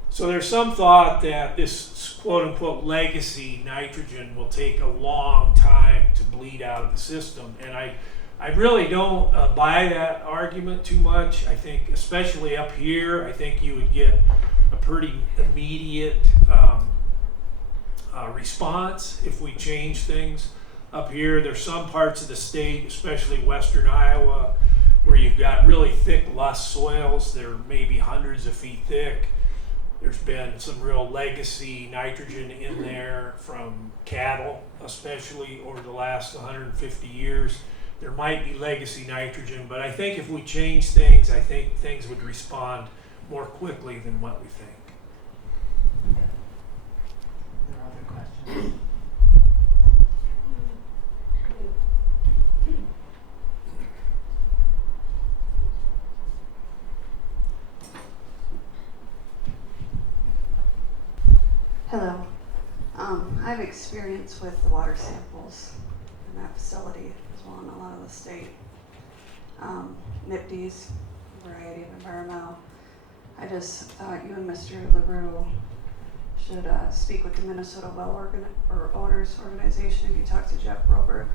So there's some thought that this quote unquote legacy nitrogen will take a long time to bleed out of the system. And I really don't buy that argument too much. I think, especially up here, I think you would get a pretty immediate response if we change things. Up here, there's some parts of the state, especially western Iowa, where you've got really thick, lush soils. They're maybe hundreds of feet thick. There's been some real legacy nitrogen in there from cattle, especially over the last 150 years. There might be legacy nitrogen, but I think if we change things, I think things would respond more quickly than what we think. There are other questions? Hello. I have experience with the water samples in that facility as well in a lot of the state. NIPD's, variety of environmental. I just thought you and Mr. Larew should speak with the Minnesota Owners Organization. If you talk to Jeff Broberg,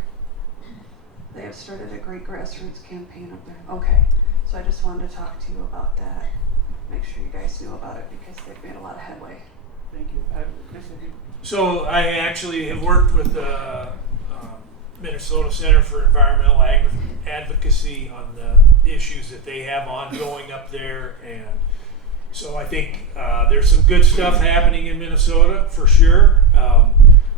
they have started a great grassroots campaign up there. Okay, so I just wanted to talk to you about that. Make sure you guys knew about it because they've made a lot of headway. Thank you. Chris, have you? So I actually have worked with the Minnesota Center for Environmental Advocacy on the issues that they have ongoing up there, and so I think there's some good stuff happening in Minnesota for sure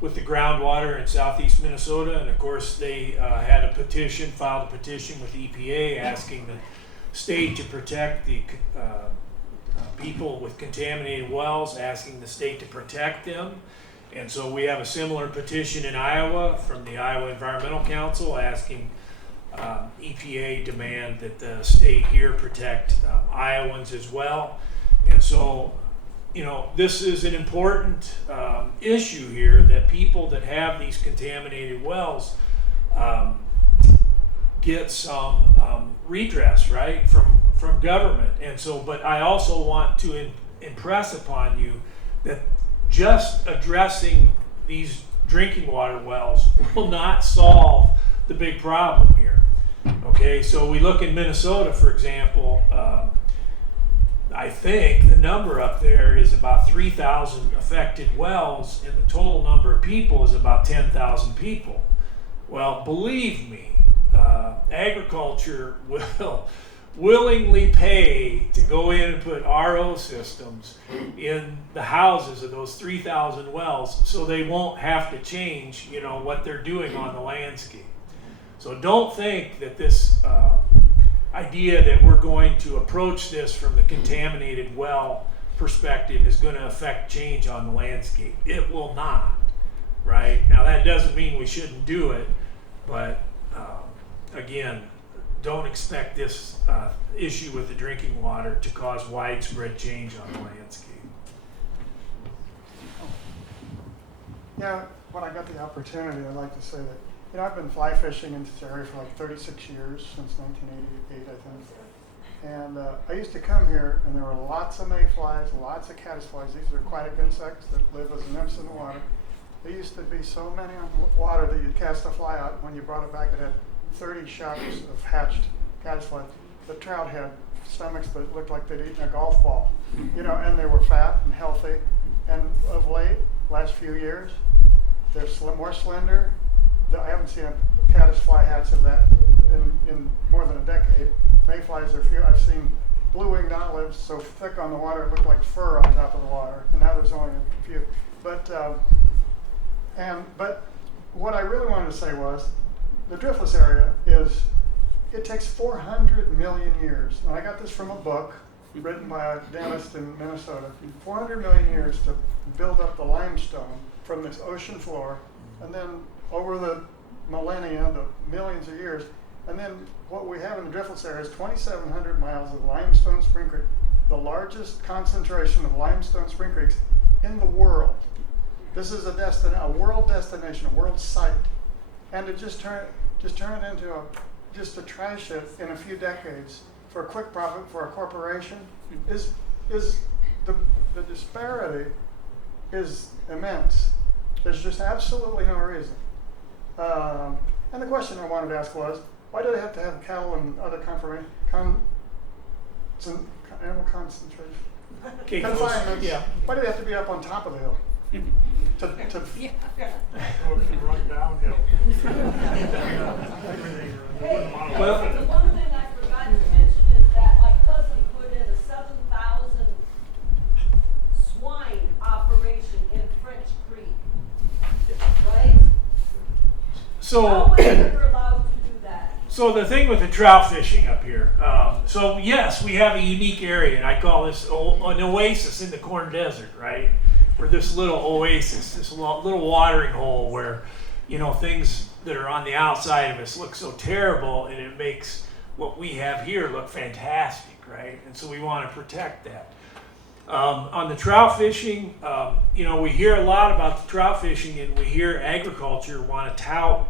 with the groundwater in southeast Minnesota, and of course they had a petition, filed a petition with EPA asking the state to protect the people with contaminated wells, asking the state to protect them. And so we have a similar petition in Iowa from the Iowa Environmental Council asking EPA demand that the state here protect Iowans as well. And so, you know, this is an important issue here, that people that have these contaminated wells get some redress, right, from government. And so, but I also want to impress upon you that just addressing these drinking water wells will not solve the big problem here. Okay, so we look in Minnesota, for example, I think the number up there is about 3,000 affected wells, and the total number of people is about 10,000 people. Well, believe me, agriculture will willingly pay to go in and put RO systems in the houses of those 3,000 wells so they won't have to change, you know, what they're doing on the landscape. So don't think that this idea that we're going to approach this from the contaminated well perspective is going to affect change on the landscape. It will not, right? Now that doesn't mean we shouldn't do it, but again, don't expect this issue with the drinking water to cause widespread change on the landscape. Yeah, when I got the opportunity, I'd like to say that, you know, I've been fly fishing in this area for like 36 years, since 1988, I think. And I used to come here, and there were lots of mayflies, lots of caddisflies. These are aquatic insects that live as nymphs in the water. There used to be so many on the water that you'd cast a fly out. When you brought it back, it had 30 shots of hatched caddisflies. The trout had stomachs that looked like they'd eaten a golf ball, you know, and they were fat and healthy. And of late, last few years, they're more slender. I haven't seen a caddisfly hatch of that in more than a decade. Mayflies are few. I've seen blue-winged olives so thick on the water it looked like fur on top of the water, and now there's only a few. But what I really wanted to say was, the Driftless area it takes 400 million years, and I got this from a book written by a dentist in Minnesota, 400 million years to build up the limestone from this ocean floor, and then over the millennia, the millions of years, and then what we have in the Driftless area is 2,700 miles of limestone spring creek, the largest concentration of limestone spring creeks in the world. This is a world destination, a world site, and to just turn it into to trash it in a few decades for a quick profit for a corporation is the disparity is immense. There's just absolutely no reason. And the question I wanted to ask was, why do they have to have cattle and other animal concentration? Confinements. Yeah. Why do they have to be up on top of the hill? to Run downhill. Well, the one thing I forgot to mention is that my cousin put in a 7,000 So, You're allowed to do that. so the thing with the trout fishing up here, so yes, we have a unique area, and I call this an oasis in the corn desert, right? We're this little oasis, this little watering hole where, you know, things that are on the outside of us look so terrible, and it makes what we have here look fantastic, right? And so we want to protect that. On the trout fishing, you know, we hear a lot about the trout fishing, and we hear agriculture want to tout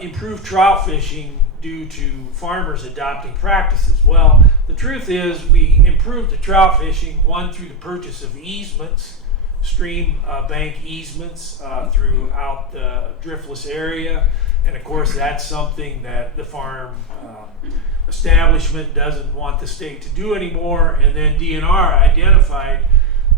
improved trout fishing due to farmers adopting practices. Well, the truth is we improved the trout fishing, one, through the purchase of easements, stream bank easements throughout the Driftless area. And of course, that's something that the farm establishment doesn't want the state to do anymore. And then DNR identified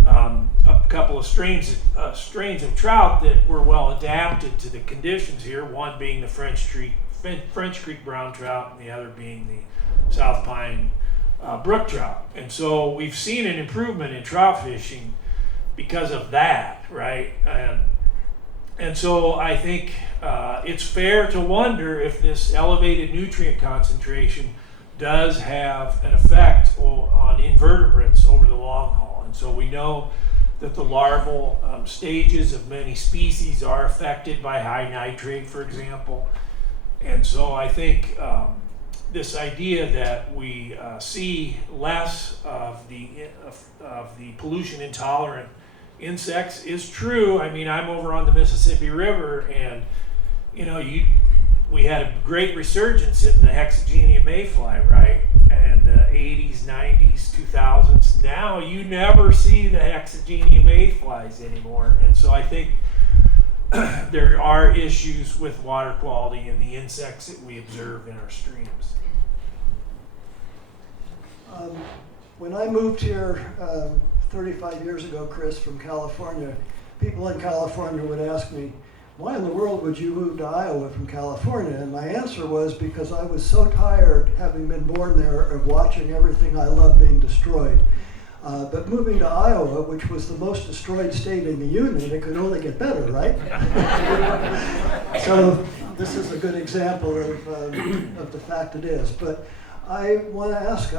a couple of strains of trout that were well adapted to the conditions here, one being the French Creek brown trout and the other being the South Pine brook trout. And so we've seen an improvement in trout fishing because of that, right? And so I think it's fair to wonder if this elevated nutrient concentration does have an effect on invertebrates over the long haul. And so we know that the larval stages of many species are affected by high nitrate, for example. And so I think this idea that we see less of the pollution intolerant insects is true. I mean, I'm over on the Mississippi River, and you know, we had a great resurgence in the Hexagenia mayfly, right? And the 80s, 90s, 2000s. Now you never see the Hexagenia mayflies anymore. And so I think there are issues with water quality and the insects that we observe in our streams. When I moved here 35 years ago, Chris, from California, people in California would ask me, why in the world would you move to Iowa from California? And my answer was because I was so tired, having been born there, of watching everything I love being destroyed. But moving to Iowa, which was the most destroyed state in the Union, it could only get better, right? So this is a good example of the fact it is. But I want to ask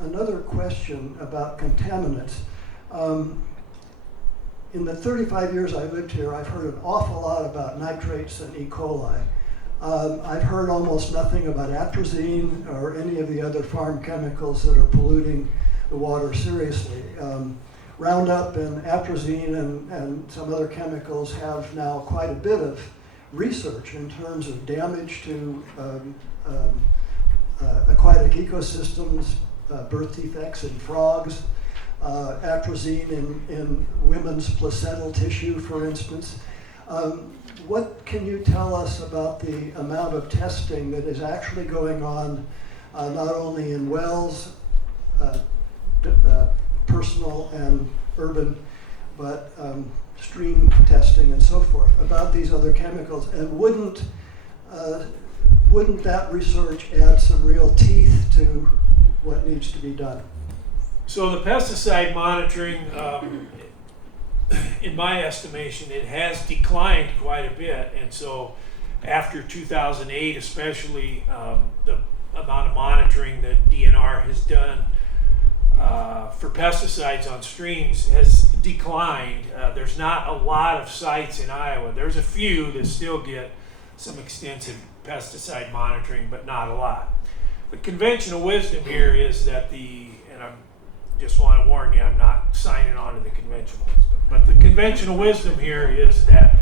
another question about contaminants. In the 35 years I've lived here, I've heard an awful lot about nitrates and E. coli. I've heard almost nothing about atrazine or any of the other farm chemicals that are polluting the water seriously. Roundup and atrazine and some other chemicals have now quite a bit of research in terms of damage to aquatic ecosystems, birth defects in frogs, atrazine in women's placental tissue, for instance. What can you tell us about the amount of testing that is actually going on, not only in wells, personal and urban, but stream testing and so forth, about these other chemicals? And wouldn't that research add some real teeth to what needs to be done? So the pesticide monitoring, in my estimation, it has declined quite a bit. And so after 2008, especially, the amount of monitoring that DNR has done for pesticides on streams has declined. There's not a lot of sites in Iowa. There's a few that still get some extensive pesticide monitoring, but not a lot. The conventional wisdom here is that and I just want to warn you, I'm not signing on to the conventional wisdom, but the conventional wisdom here is that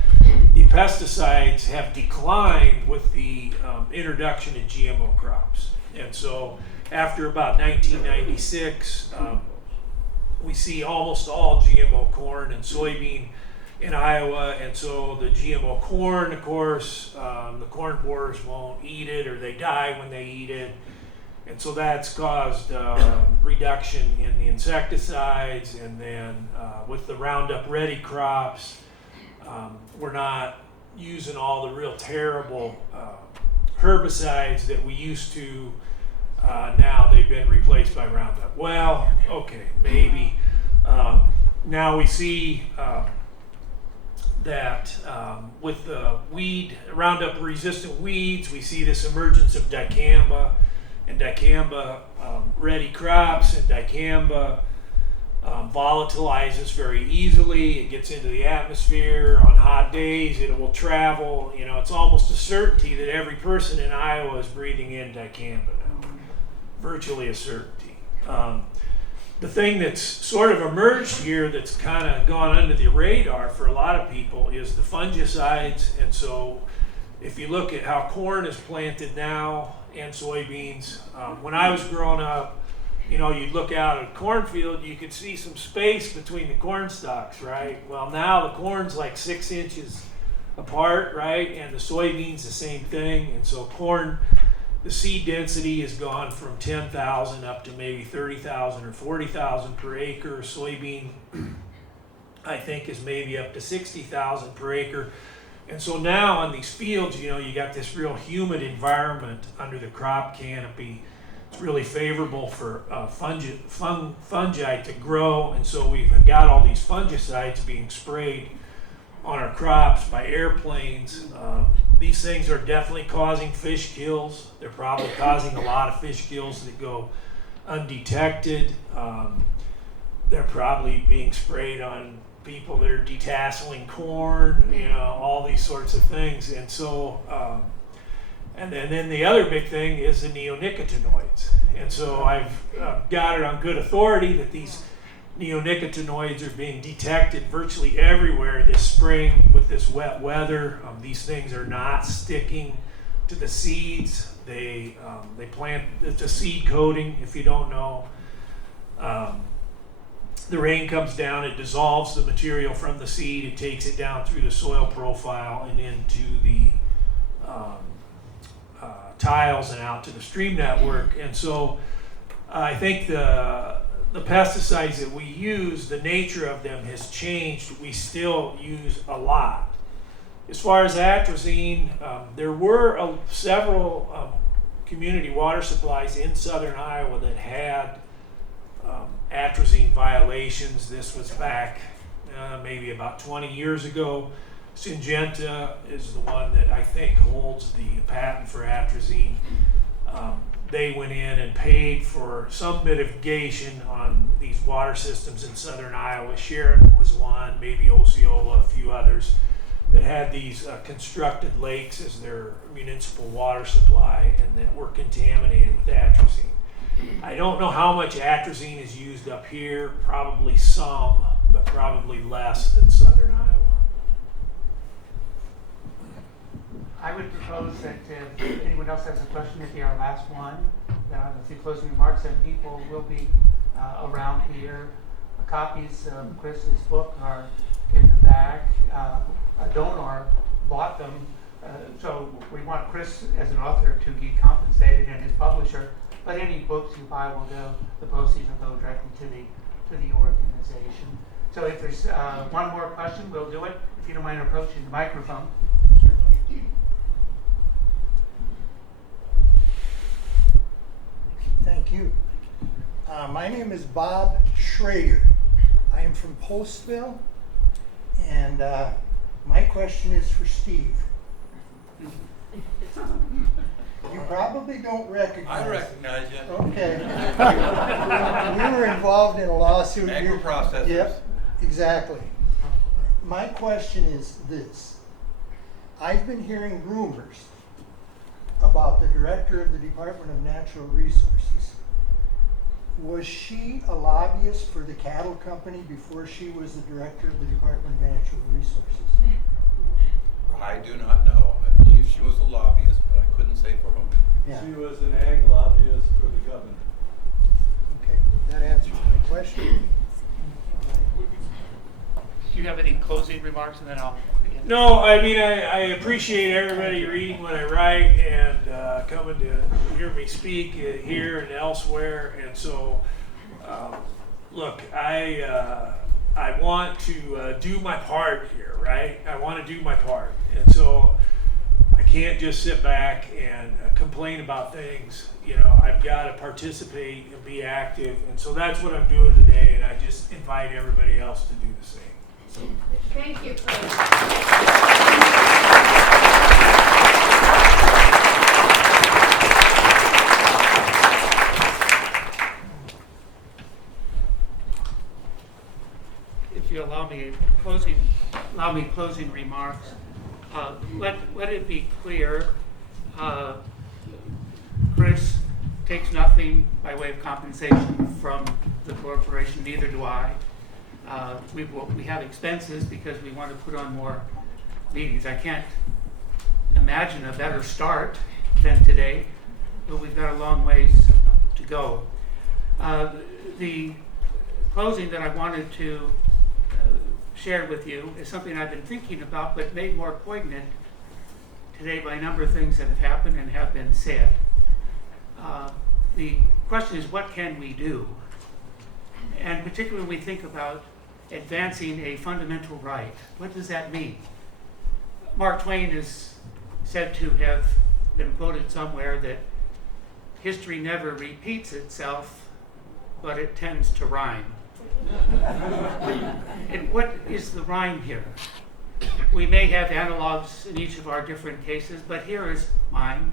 the pesticides have declined with the introduction of GMO crops. And so after about 1996, we see almost all GMO corn and soybean in Iowa, and so the GMO corn, of course, the corn borers won't eat it, or they die when they eat it. And so that's caused reduction in the insecticides, and then with the Roundup Ready crops, we're not using all the real terrible herbicides that we used to. Now they've been replaced by Roundup. Well, okay, maybe. Now we see that with the Roundup resistant weeds, we see this emergence of dicamba and dicamba ready crops, and dicamba volatilizes very easily. It gets into the atmosphere on hot days. It will travel. You know, it's almost a certainty that every person in Iowa is breathing in dicamba now. Virtually a certainty. The thing that's sort of emerged here that's kind of gone under the radar for a lot of people is the fungicides. And so if you look at how corn is planted now and soybeans, when I was growing up, you know, you'd look out at a cornfield, you could see some space between the corn stalks, right? Well, now the corn's like 6 inches apart, right? And the soybeans the same thing. And so corn, the seed density has gone from 10,000 up to maybe 30,000 or 40,000 per acre. Soybean, I think, is maybe up to 60,000 per acre. And so now on these fields, you know, you got this real humid environment under the crop canopy. It's really favorable for fungi to grow, and so we've got all these fungicides being sprayed on our crops by airplanes. These things are definitely causing fish kills. They're probably causing a lot of fish kills that go undetected. They're probably being sprayed on people that are detasseling corn, you know, all these sorts of things. And so, and then the other big thing is the neonicotinoids. And so I've got it on good authority that these neonicotinoids are being detected virtually everywhere this spring with this wet weather. These things are not sticking to the seeds. They plant, it's a seed coating, if you don't know. The rain comes down, it dissolves the material from the seed, it takes it down through the soil profile and into the tiles and out to the stream network. And so I think the pesticides that we use, the nature of them has changed. We still use a lot. As far as atrazine, there were several community water supplies in southern Iowa that had atrazine violations. This was back maybe about 20 years ago. Syngenta is the one that I think holds the patent for atrazine. They went in and paid for some mitigation on these water systems in southern Iowa. Sheridan was one, maybe Osceola, a few others, that had these constructed lakes as their municipal water supply and that were contaminated with atrazine. I don't know how much atrazine is used up here, probably some, but probably less than southern Iowa. I would propose that if anyone else has a question, it'd be our last one. A few closing remarks, and people will be around here. Copies of Chris's book are in the back. A donor bought them, so we want Chris as an author to get compensated and his publisher. But any books you buy will go, the proceeds will go directly to the organization. So if there's one more question, we'll do it. If you don't mind approaching the microphone. Thank you. My name is Bob Schrader. I am from Postville, and my question is for Steve. You probably don't recognize. I recognize you. Okay. We were involved in a lawsuit. Agro-processors. Yep, exactly. My question is this. I've been hearing rumors about the director of the Department of Natural Resources. Was she a lobbyist for the cattle company before she was the director of the Department of Natural Resources? I do not know. I believe she was a lobbyist, but I couldn't say for whom. Yeah. She was an ag lobbyist for the governor. Okay, that answers my question. Do you have any closing remarks, and then I'll begin? No, I mean, I appreciate everybody reading what I write and coming to hear me speak here and elsewhere. And so, look, I want to do my part here, right? I want to do my part. And so I can't just sit back and complain about things. You know, I've got to participate and be active. And so that's what I'm doing today. And I just invite everybody else to do the same. Thank you. If you allow me closing remarks, let it be clear, Chris takes nothing by way of compensation from the corporation, neither do I. We have expenses because we want to put on more meetings. I can't imagine a better start than today, but we've got a long ways to go. The closing that I wanted to share with you is something I've been thinking about, but made more poignant today by a number of things that have happened and have been said. The question is, what can we do? And particularly when we think about advancing a fundamental right, what does that mean? Mark Twain is said to have been quoted somewhere that history never repeats itself, but it tends to rhyme. And what is the rhyme here? We may have analogs in each of our different cases, but here is mine.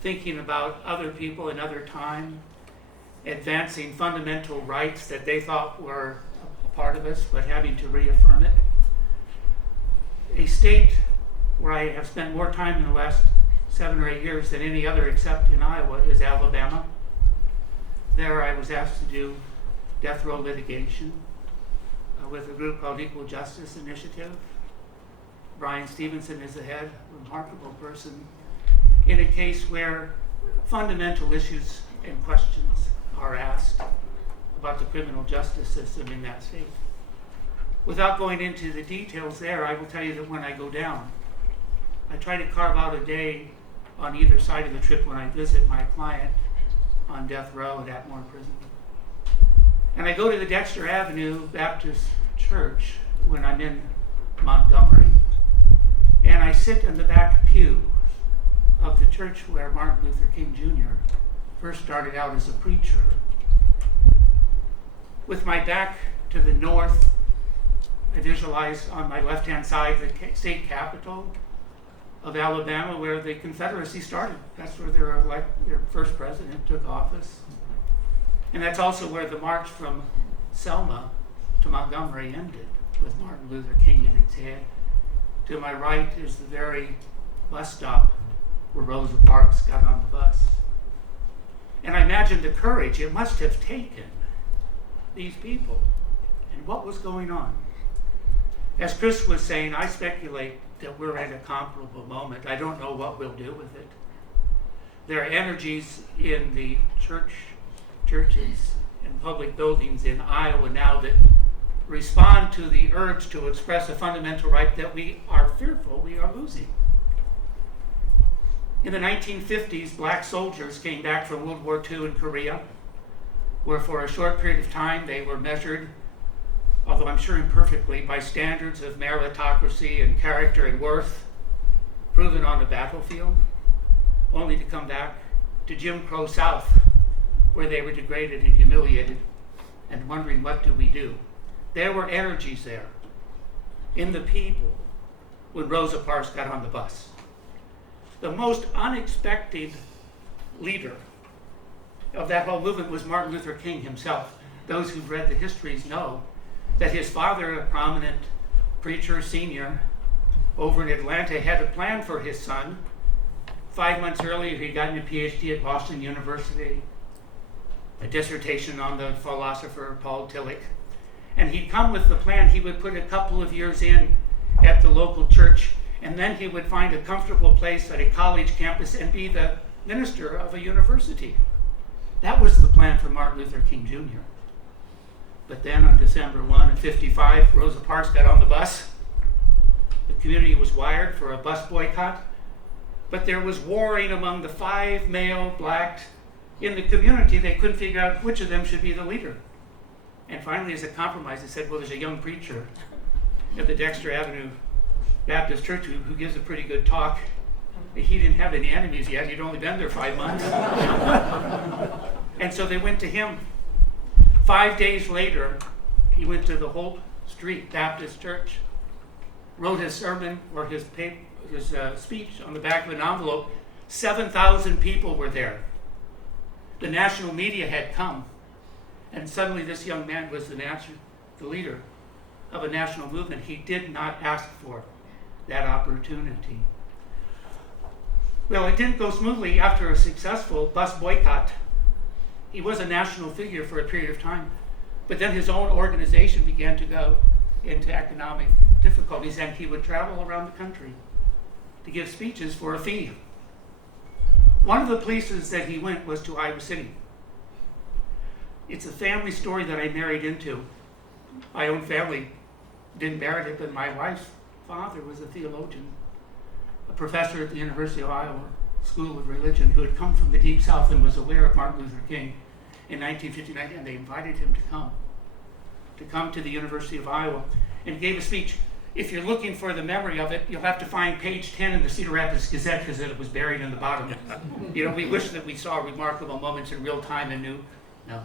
Thinking about other people in other time, advancing fundamental rights that they thought were a part of us, but having to reaffirm it. A state where I have spent more time in the last 7 or 8 years than any other except in Iowa is Alabama. There I was asked to do death row litigation with a group called Equal Justice Initiative. Brian Stevenson is the head, remarkable person, in a case where fundamental issues and questions are asked about the criminal justice system in that state. Without going into the details there, I will tell you that when I go down, I try to carve out a day on either side of the trip when I visit my client on death row at Atmore Prison. And I go to the Dexter Avenue Baptist Church when I'm in Montgomery, and I sit in the back pew of the church where Martin Luther King Jr. first started out as a preacher. With my back to the north, I visualize on my left-hand side the state capitol of Alabama, where the Confederacy started. That's where their first president took office. And that's also where the march from Selma to Montgomery ended, with Martin Luther King at its head. To my right is the very bus stop where Rosa Parks got on the bus. And I imagine the courage it must have taken these people and what was going on. As Chris was saying, I speculate that we're at a comparable moment. I don't know what we'll do with it. There are energies in the churches and public buildings in Iowa now that respond to the urge to express a fundamental right that we are fearful we are losing. In the 1950s, black soldiers came back from World War II in Korea, where for a short period of time they were measured, although I'm sure imperfectly, by standards of meritocracy and character and worth proven on the battlefield, only to come back to Jim Crow South, where they were degraded and humiliated and wondering, what do we do? There were energies there in the people when Rosa Parks got on the bus. The most unexpected leader of that whole movement was Martin Luther King himself. Those who've read the histories know that his father, a prominent preacher, senior, over in Atlanta, had a plan for his son. 5 months earlier, he'd gotten a PhD at Boston University, a dissertation on the philosopher Paul Tillich. And he'd come with the plan he would put a couple of years in at the local church, and then he would find a comfortable place at a college campus and be the minister of a university. That was the plan for Martin Luther King Jr. But then on December 1 of 55, Rosa Parks got on the bus. The community was wired for a bus boycott, but there was warring among the 5 male blacks in the community. They couldn't figure out which of them should be the leader. And finally, as a compromise, they said, well, there's a young preacher at the Dexter Avenue Baptist Church who gives a pretty good talk. He didn't have any enemies yet. He'd only been there 5 months. And so they went to him. 5 days later, he went to the Holt Street Baptist Church, wrote his sermon or his speech on the back of an envelope. 7,000 people were there. The national media had come, and suddenly this young man was the leader of a national movement. He did not ask for that opportunity. Well, it didn't go smoothly after a successful bus boycott. He was a national figure for a period of time, but then his own organization began to go into economic difficulties, and he would travel around the country to give speeches for a fee. One of the places that he went was to Iowa City. It's a family story that I married into. My own family didn't merit it, but my wife's father was a theologian, a professor at the University of Iowa School of Religion, who had come from the Deep South and was aware of Martin Luther King in 1959, and they invited him to come to the University of Iowa, and gave a speech. If you're looking for the memory of it, you'll have to find page 10 in the Cedar Rapids Gazette, because it was buried in the bottom. We wish that we saw remarkable moments in real time and knew. No.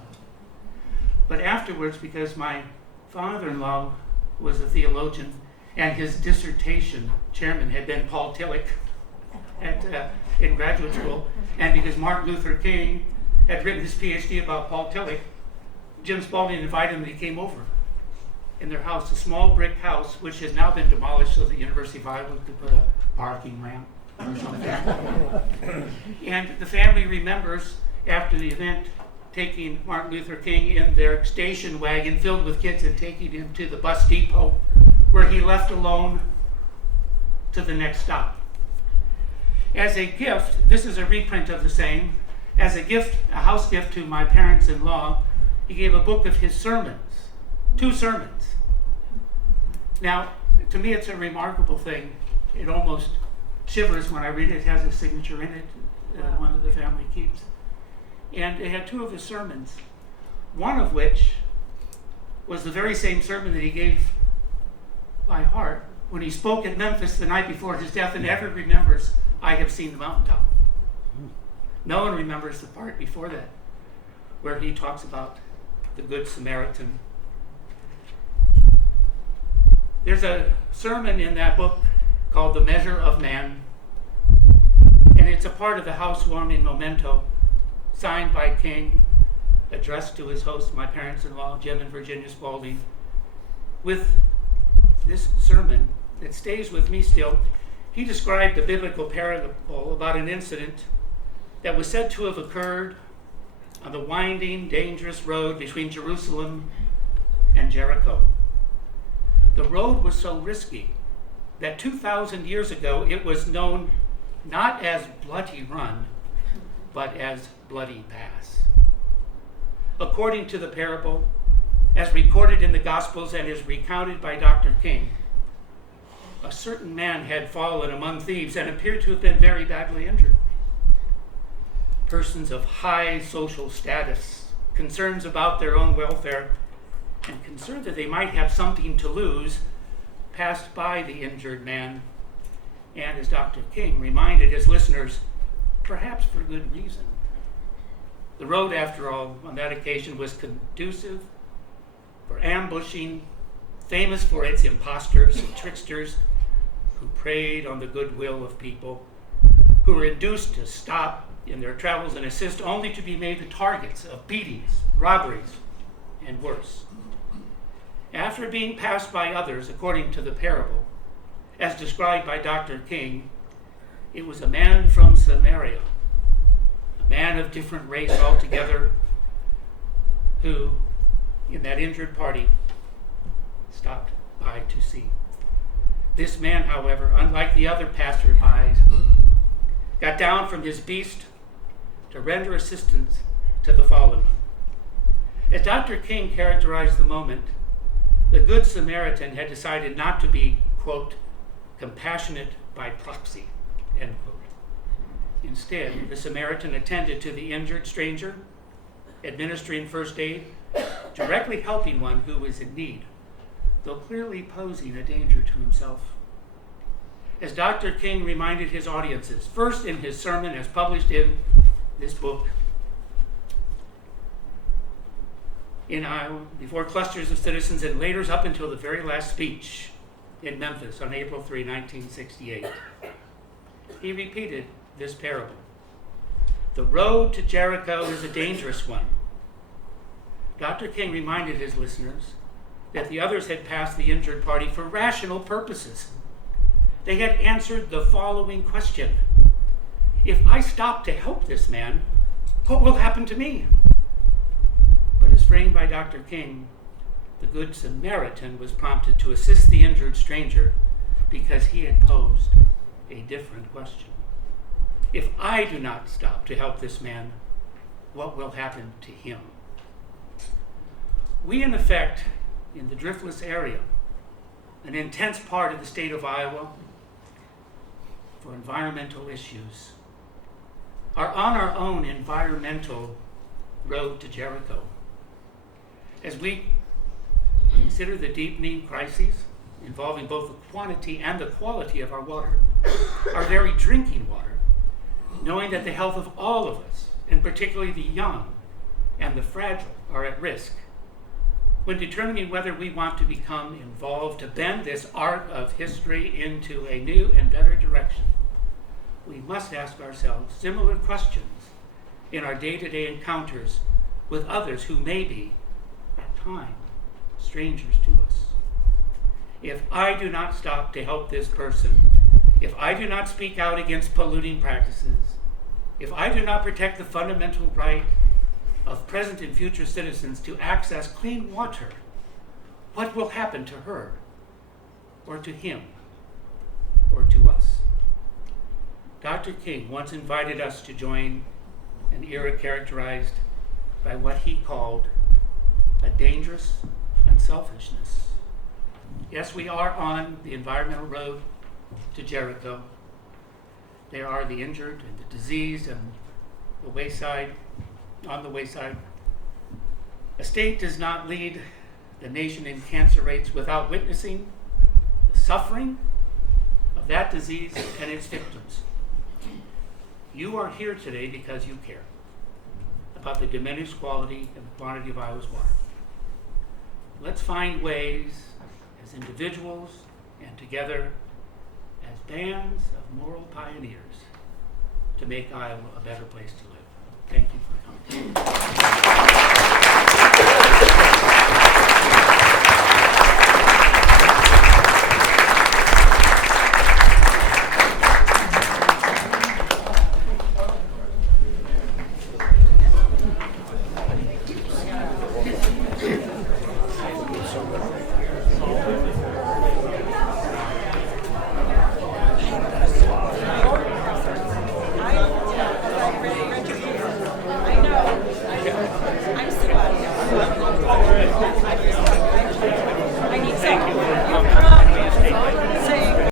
But afterwards, because my father-in-law was a theologian, and his dissertation chairman had been Paul Tillich in graduate school, and because Martin Luther King had written his PhD about Paul Tillich, Jim Spalding invited him, and he came over in their house, a small brick house, which has now been demolished so the University of Iowa could put a parking ramp or something. And the family remembers, after the event, taking Martin Luther King in their station wagon filled with kids and taking him to the bus depot, where he left alone to the next stop. As a gift, this is a reprint of the same, as a gift, a house gift to my parents-in-law, he gave a book of his sermons, 2 sermons. Now, to me, it's a remarkable thing. It almost shivers when I read it. It has a signature in it, one that the family keeps. And it had 2 of his sermons, one of which was the very same sermon that he gave by heart when he spoke at Memphis the night before his death, and everyone remembers, I have seen the mountaintop. No one remembers the part before that, where he talks about the Good Samaritan. There's a sermon in that book called The Measure of Man, and it's a part of the housewarming memento signed by King, addressed to his host, my parents-in-law, Jim and Virginia Spalding, with this sermon that stays with me still. He described a biblical parable about an incident that was said to have occurred on the winding, dangerous road between Jerusalem and Jericho. The road was so risky that 2,000 years ago it was known not as Bloody Run, but as Bloody Pass. According to the parable, as recorded in the Gospels and is recounted by Dr. King, a certain man had fallen among thieves and appeared to have been very badly injured. Persons of high social status, concerns about their own welfare, and concerned that they might have something to lose, passed by the injured man, and as Dr. King reminded his listeners, perhaps for good reason. The road, after all, on that occasion was conducive for ambushing, famous for its impostors and tricksters who preyed on the goodwill of people, who were induced to stop in their travels and assist only to be made the targets of beatings, robberies, and worse. After being passed by others, according to the parable, as described by Dr. King, it was a man from Samaria, a man of different race altogether, who, in that injured party, stopped by to see. This man, however, unlike the other passerbys, got down from his beast to render assistance to the fallen. As Dr. King characterized the moment, the Good Samaritan had decided not to be, quote, compassionate by proxy, end quote. Instead, the Samaritan attended to the injured stranger, administering first aid, directly helping one who was in need, though clearly posing a danger to himself. As Dr. King reminded his audiences, first in his sermon as published in this book, in Iowa before clusters of citizens and leaders up until the very last speech in Memphis on April 3, 1968. He repeated this parable. The road to Jericho is a dangerous one. Dr. King reminded his listeners that the others had passed the injured party for rational purposes. They had answered the following question. If I stop to help this man, what will happen to me? But as framed by Dr. King, the Good Samaritan was prompted to assist the injured stranger because he had posed a different question. If I do not stop to help this man, what will happen to him? We, in effect, in the Driftless area, an intense part of the state of Iowa, for environmental issues, are on our own environmental road to Jericho. As we consider the deepening crises involving both the quantity and the quality of our water, our very drinking water, knowing that the health of all of us, and particularly the young and the fragile, are at risk, when determining whether we want to become involved to bend this arc of history into a new and better direction, we must ask ourselves similar questions in our day-to-day encounters with others who may be, at times, strangers to us. If I do not stop to help this person, if I do not speak out against polluting practices, if I do not protect the fundamental right of present and future citizens to access clean water, what will happen to her, or to him, or to us? Dr. King once invited us to join an era characterized by what he called a dangerous unselfishness. Yes, we are on the environmental road to Jericho. There are the injured and the diseased and the wayside, on the wayside. A state does not lead the nation in cancer rates without witnessing the suffering of that disease and its victims. You are here today because you care about the diminished quality and quantity of Iowa's water. Let's find ways as individuals and together as bands of moral pioneers to make Iowa a better place to live. Thank you for coming.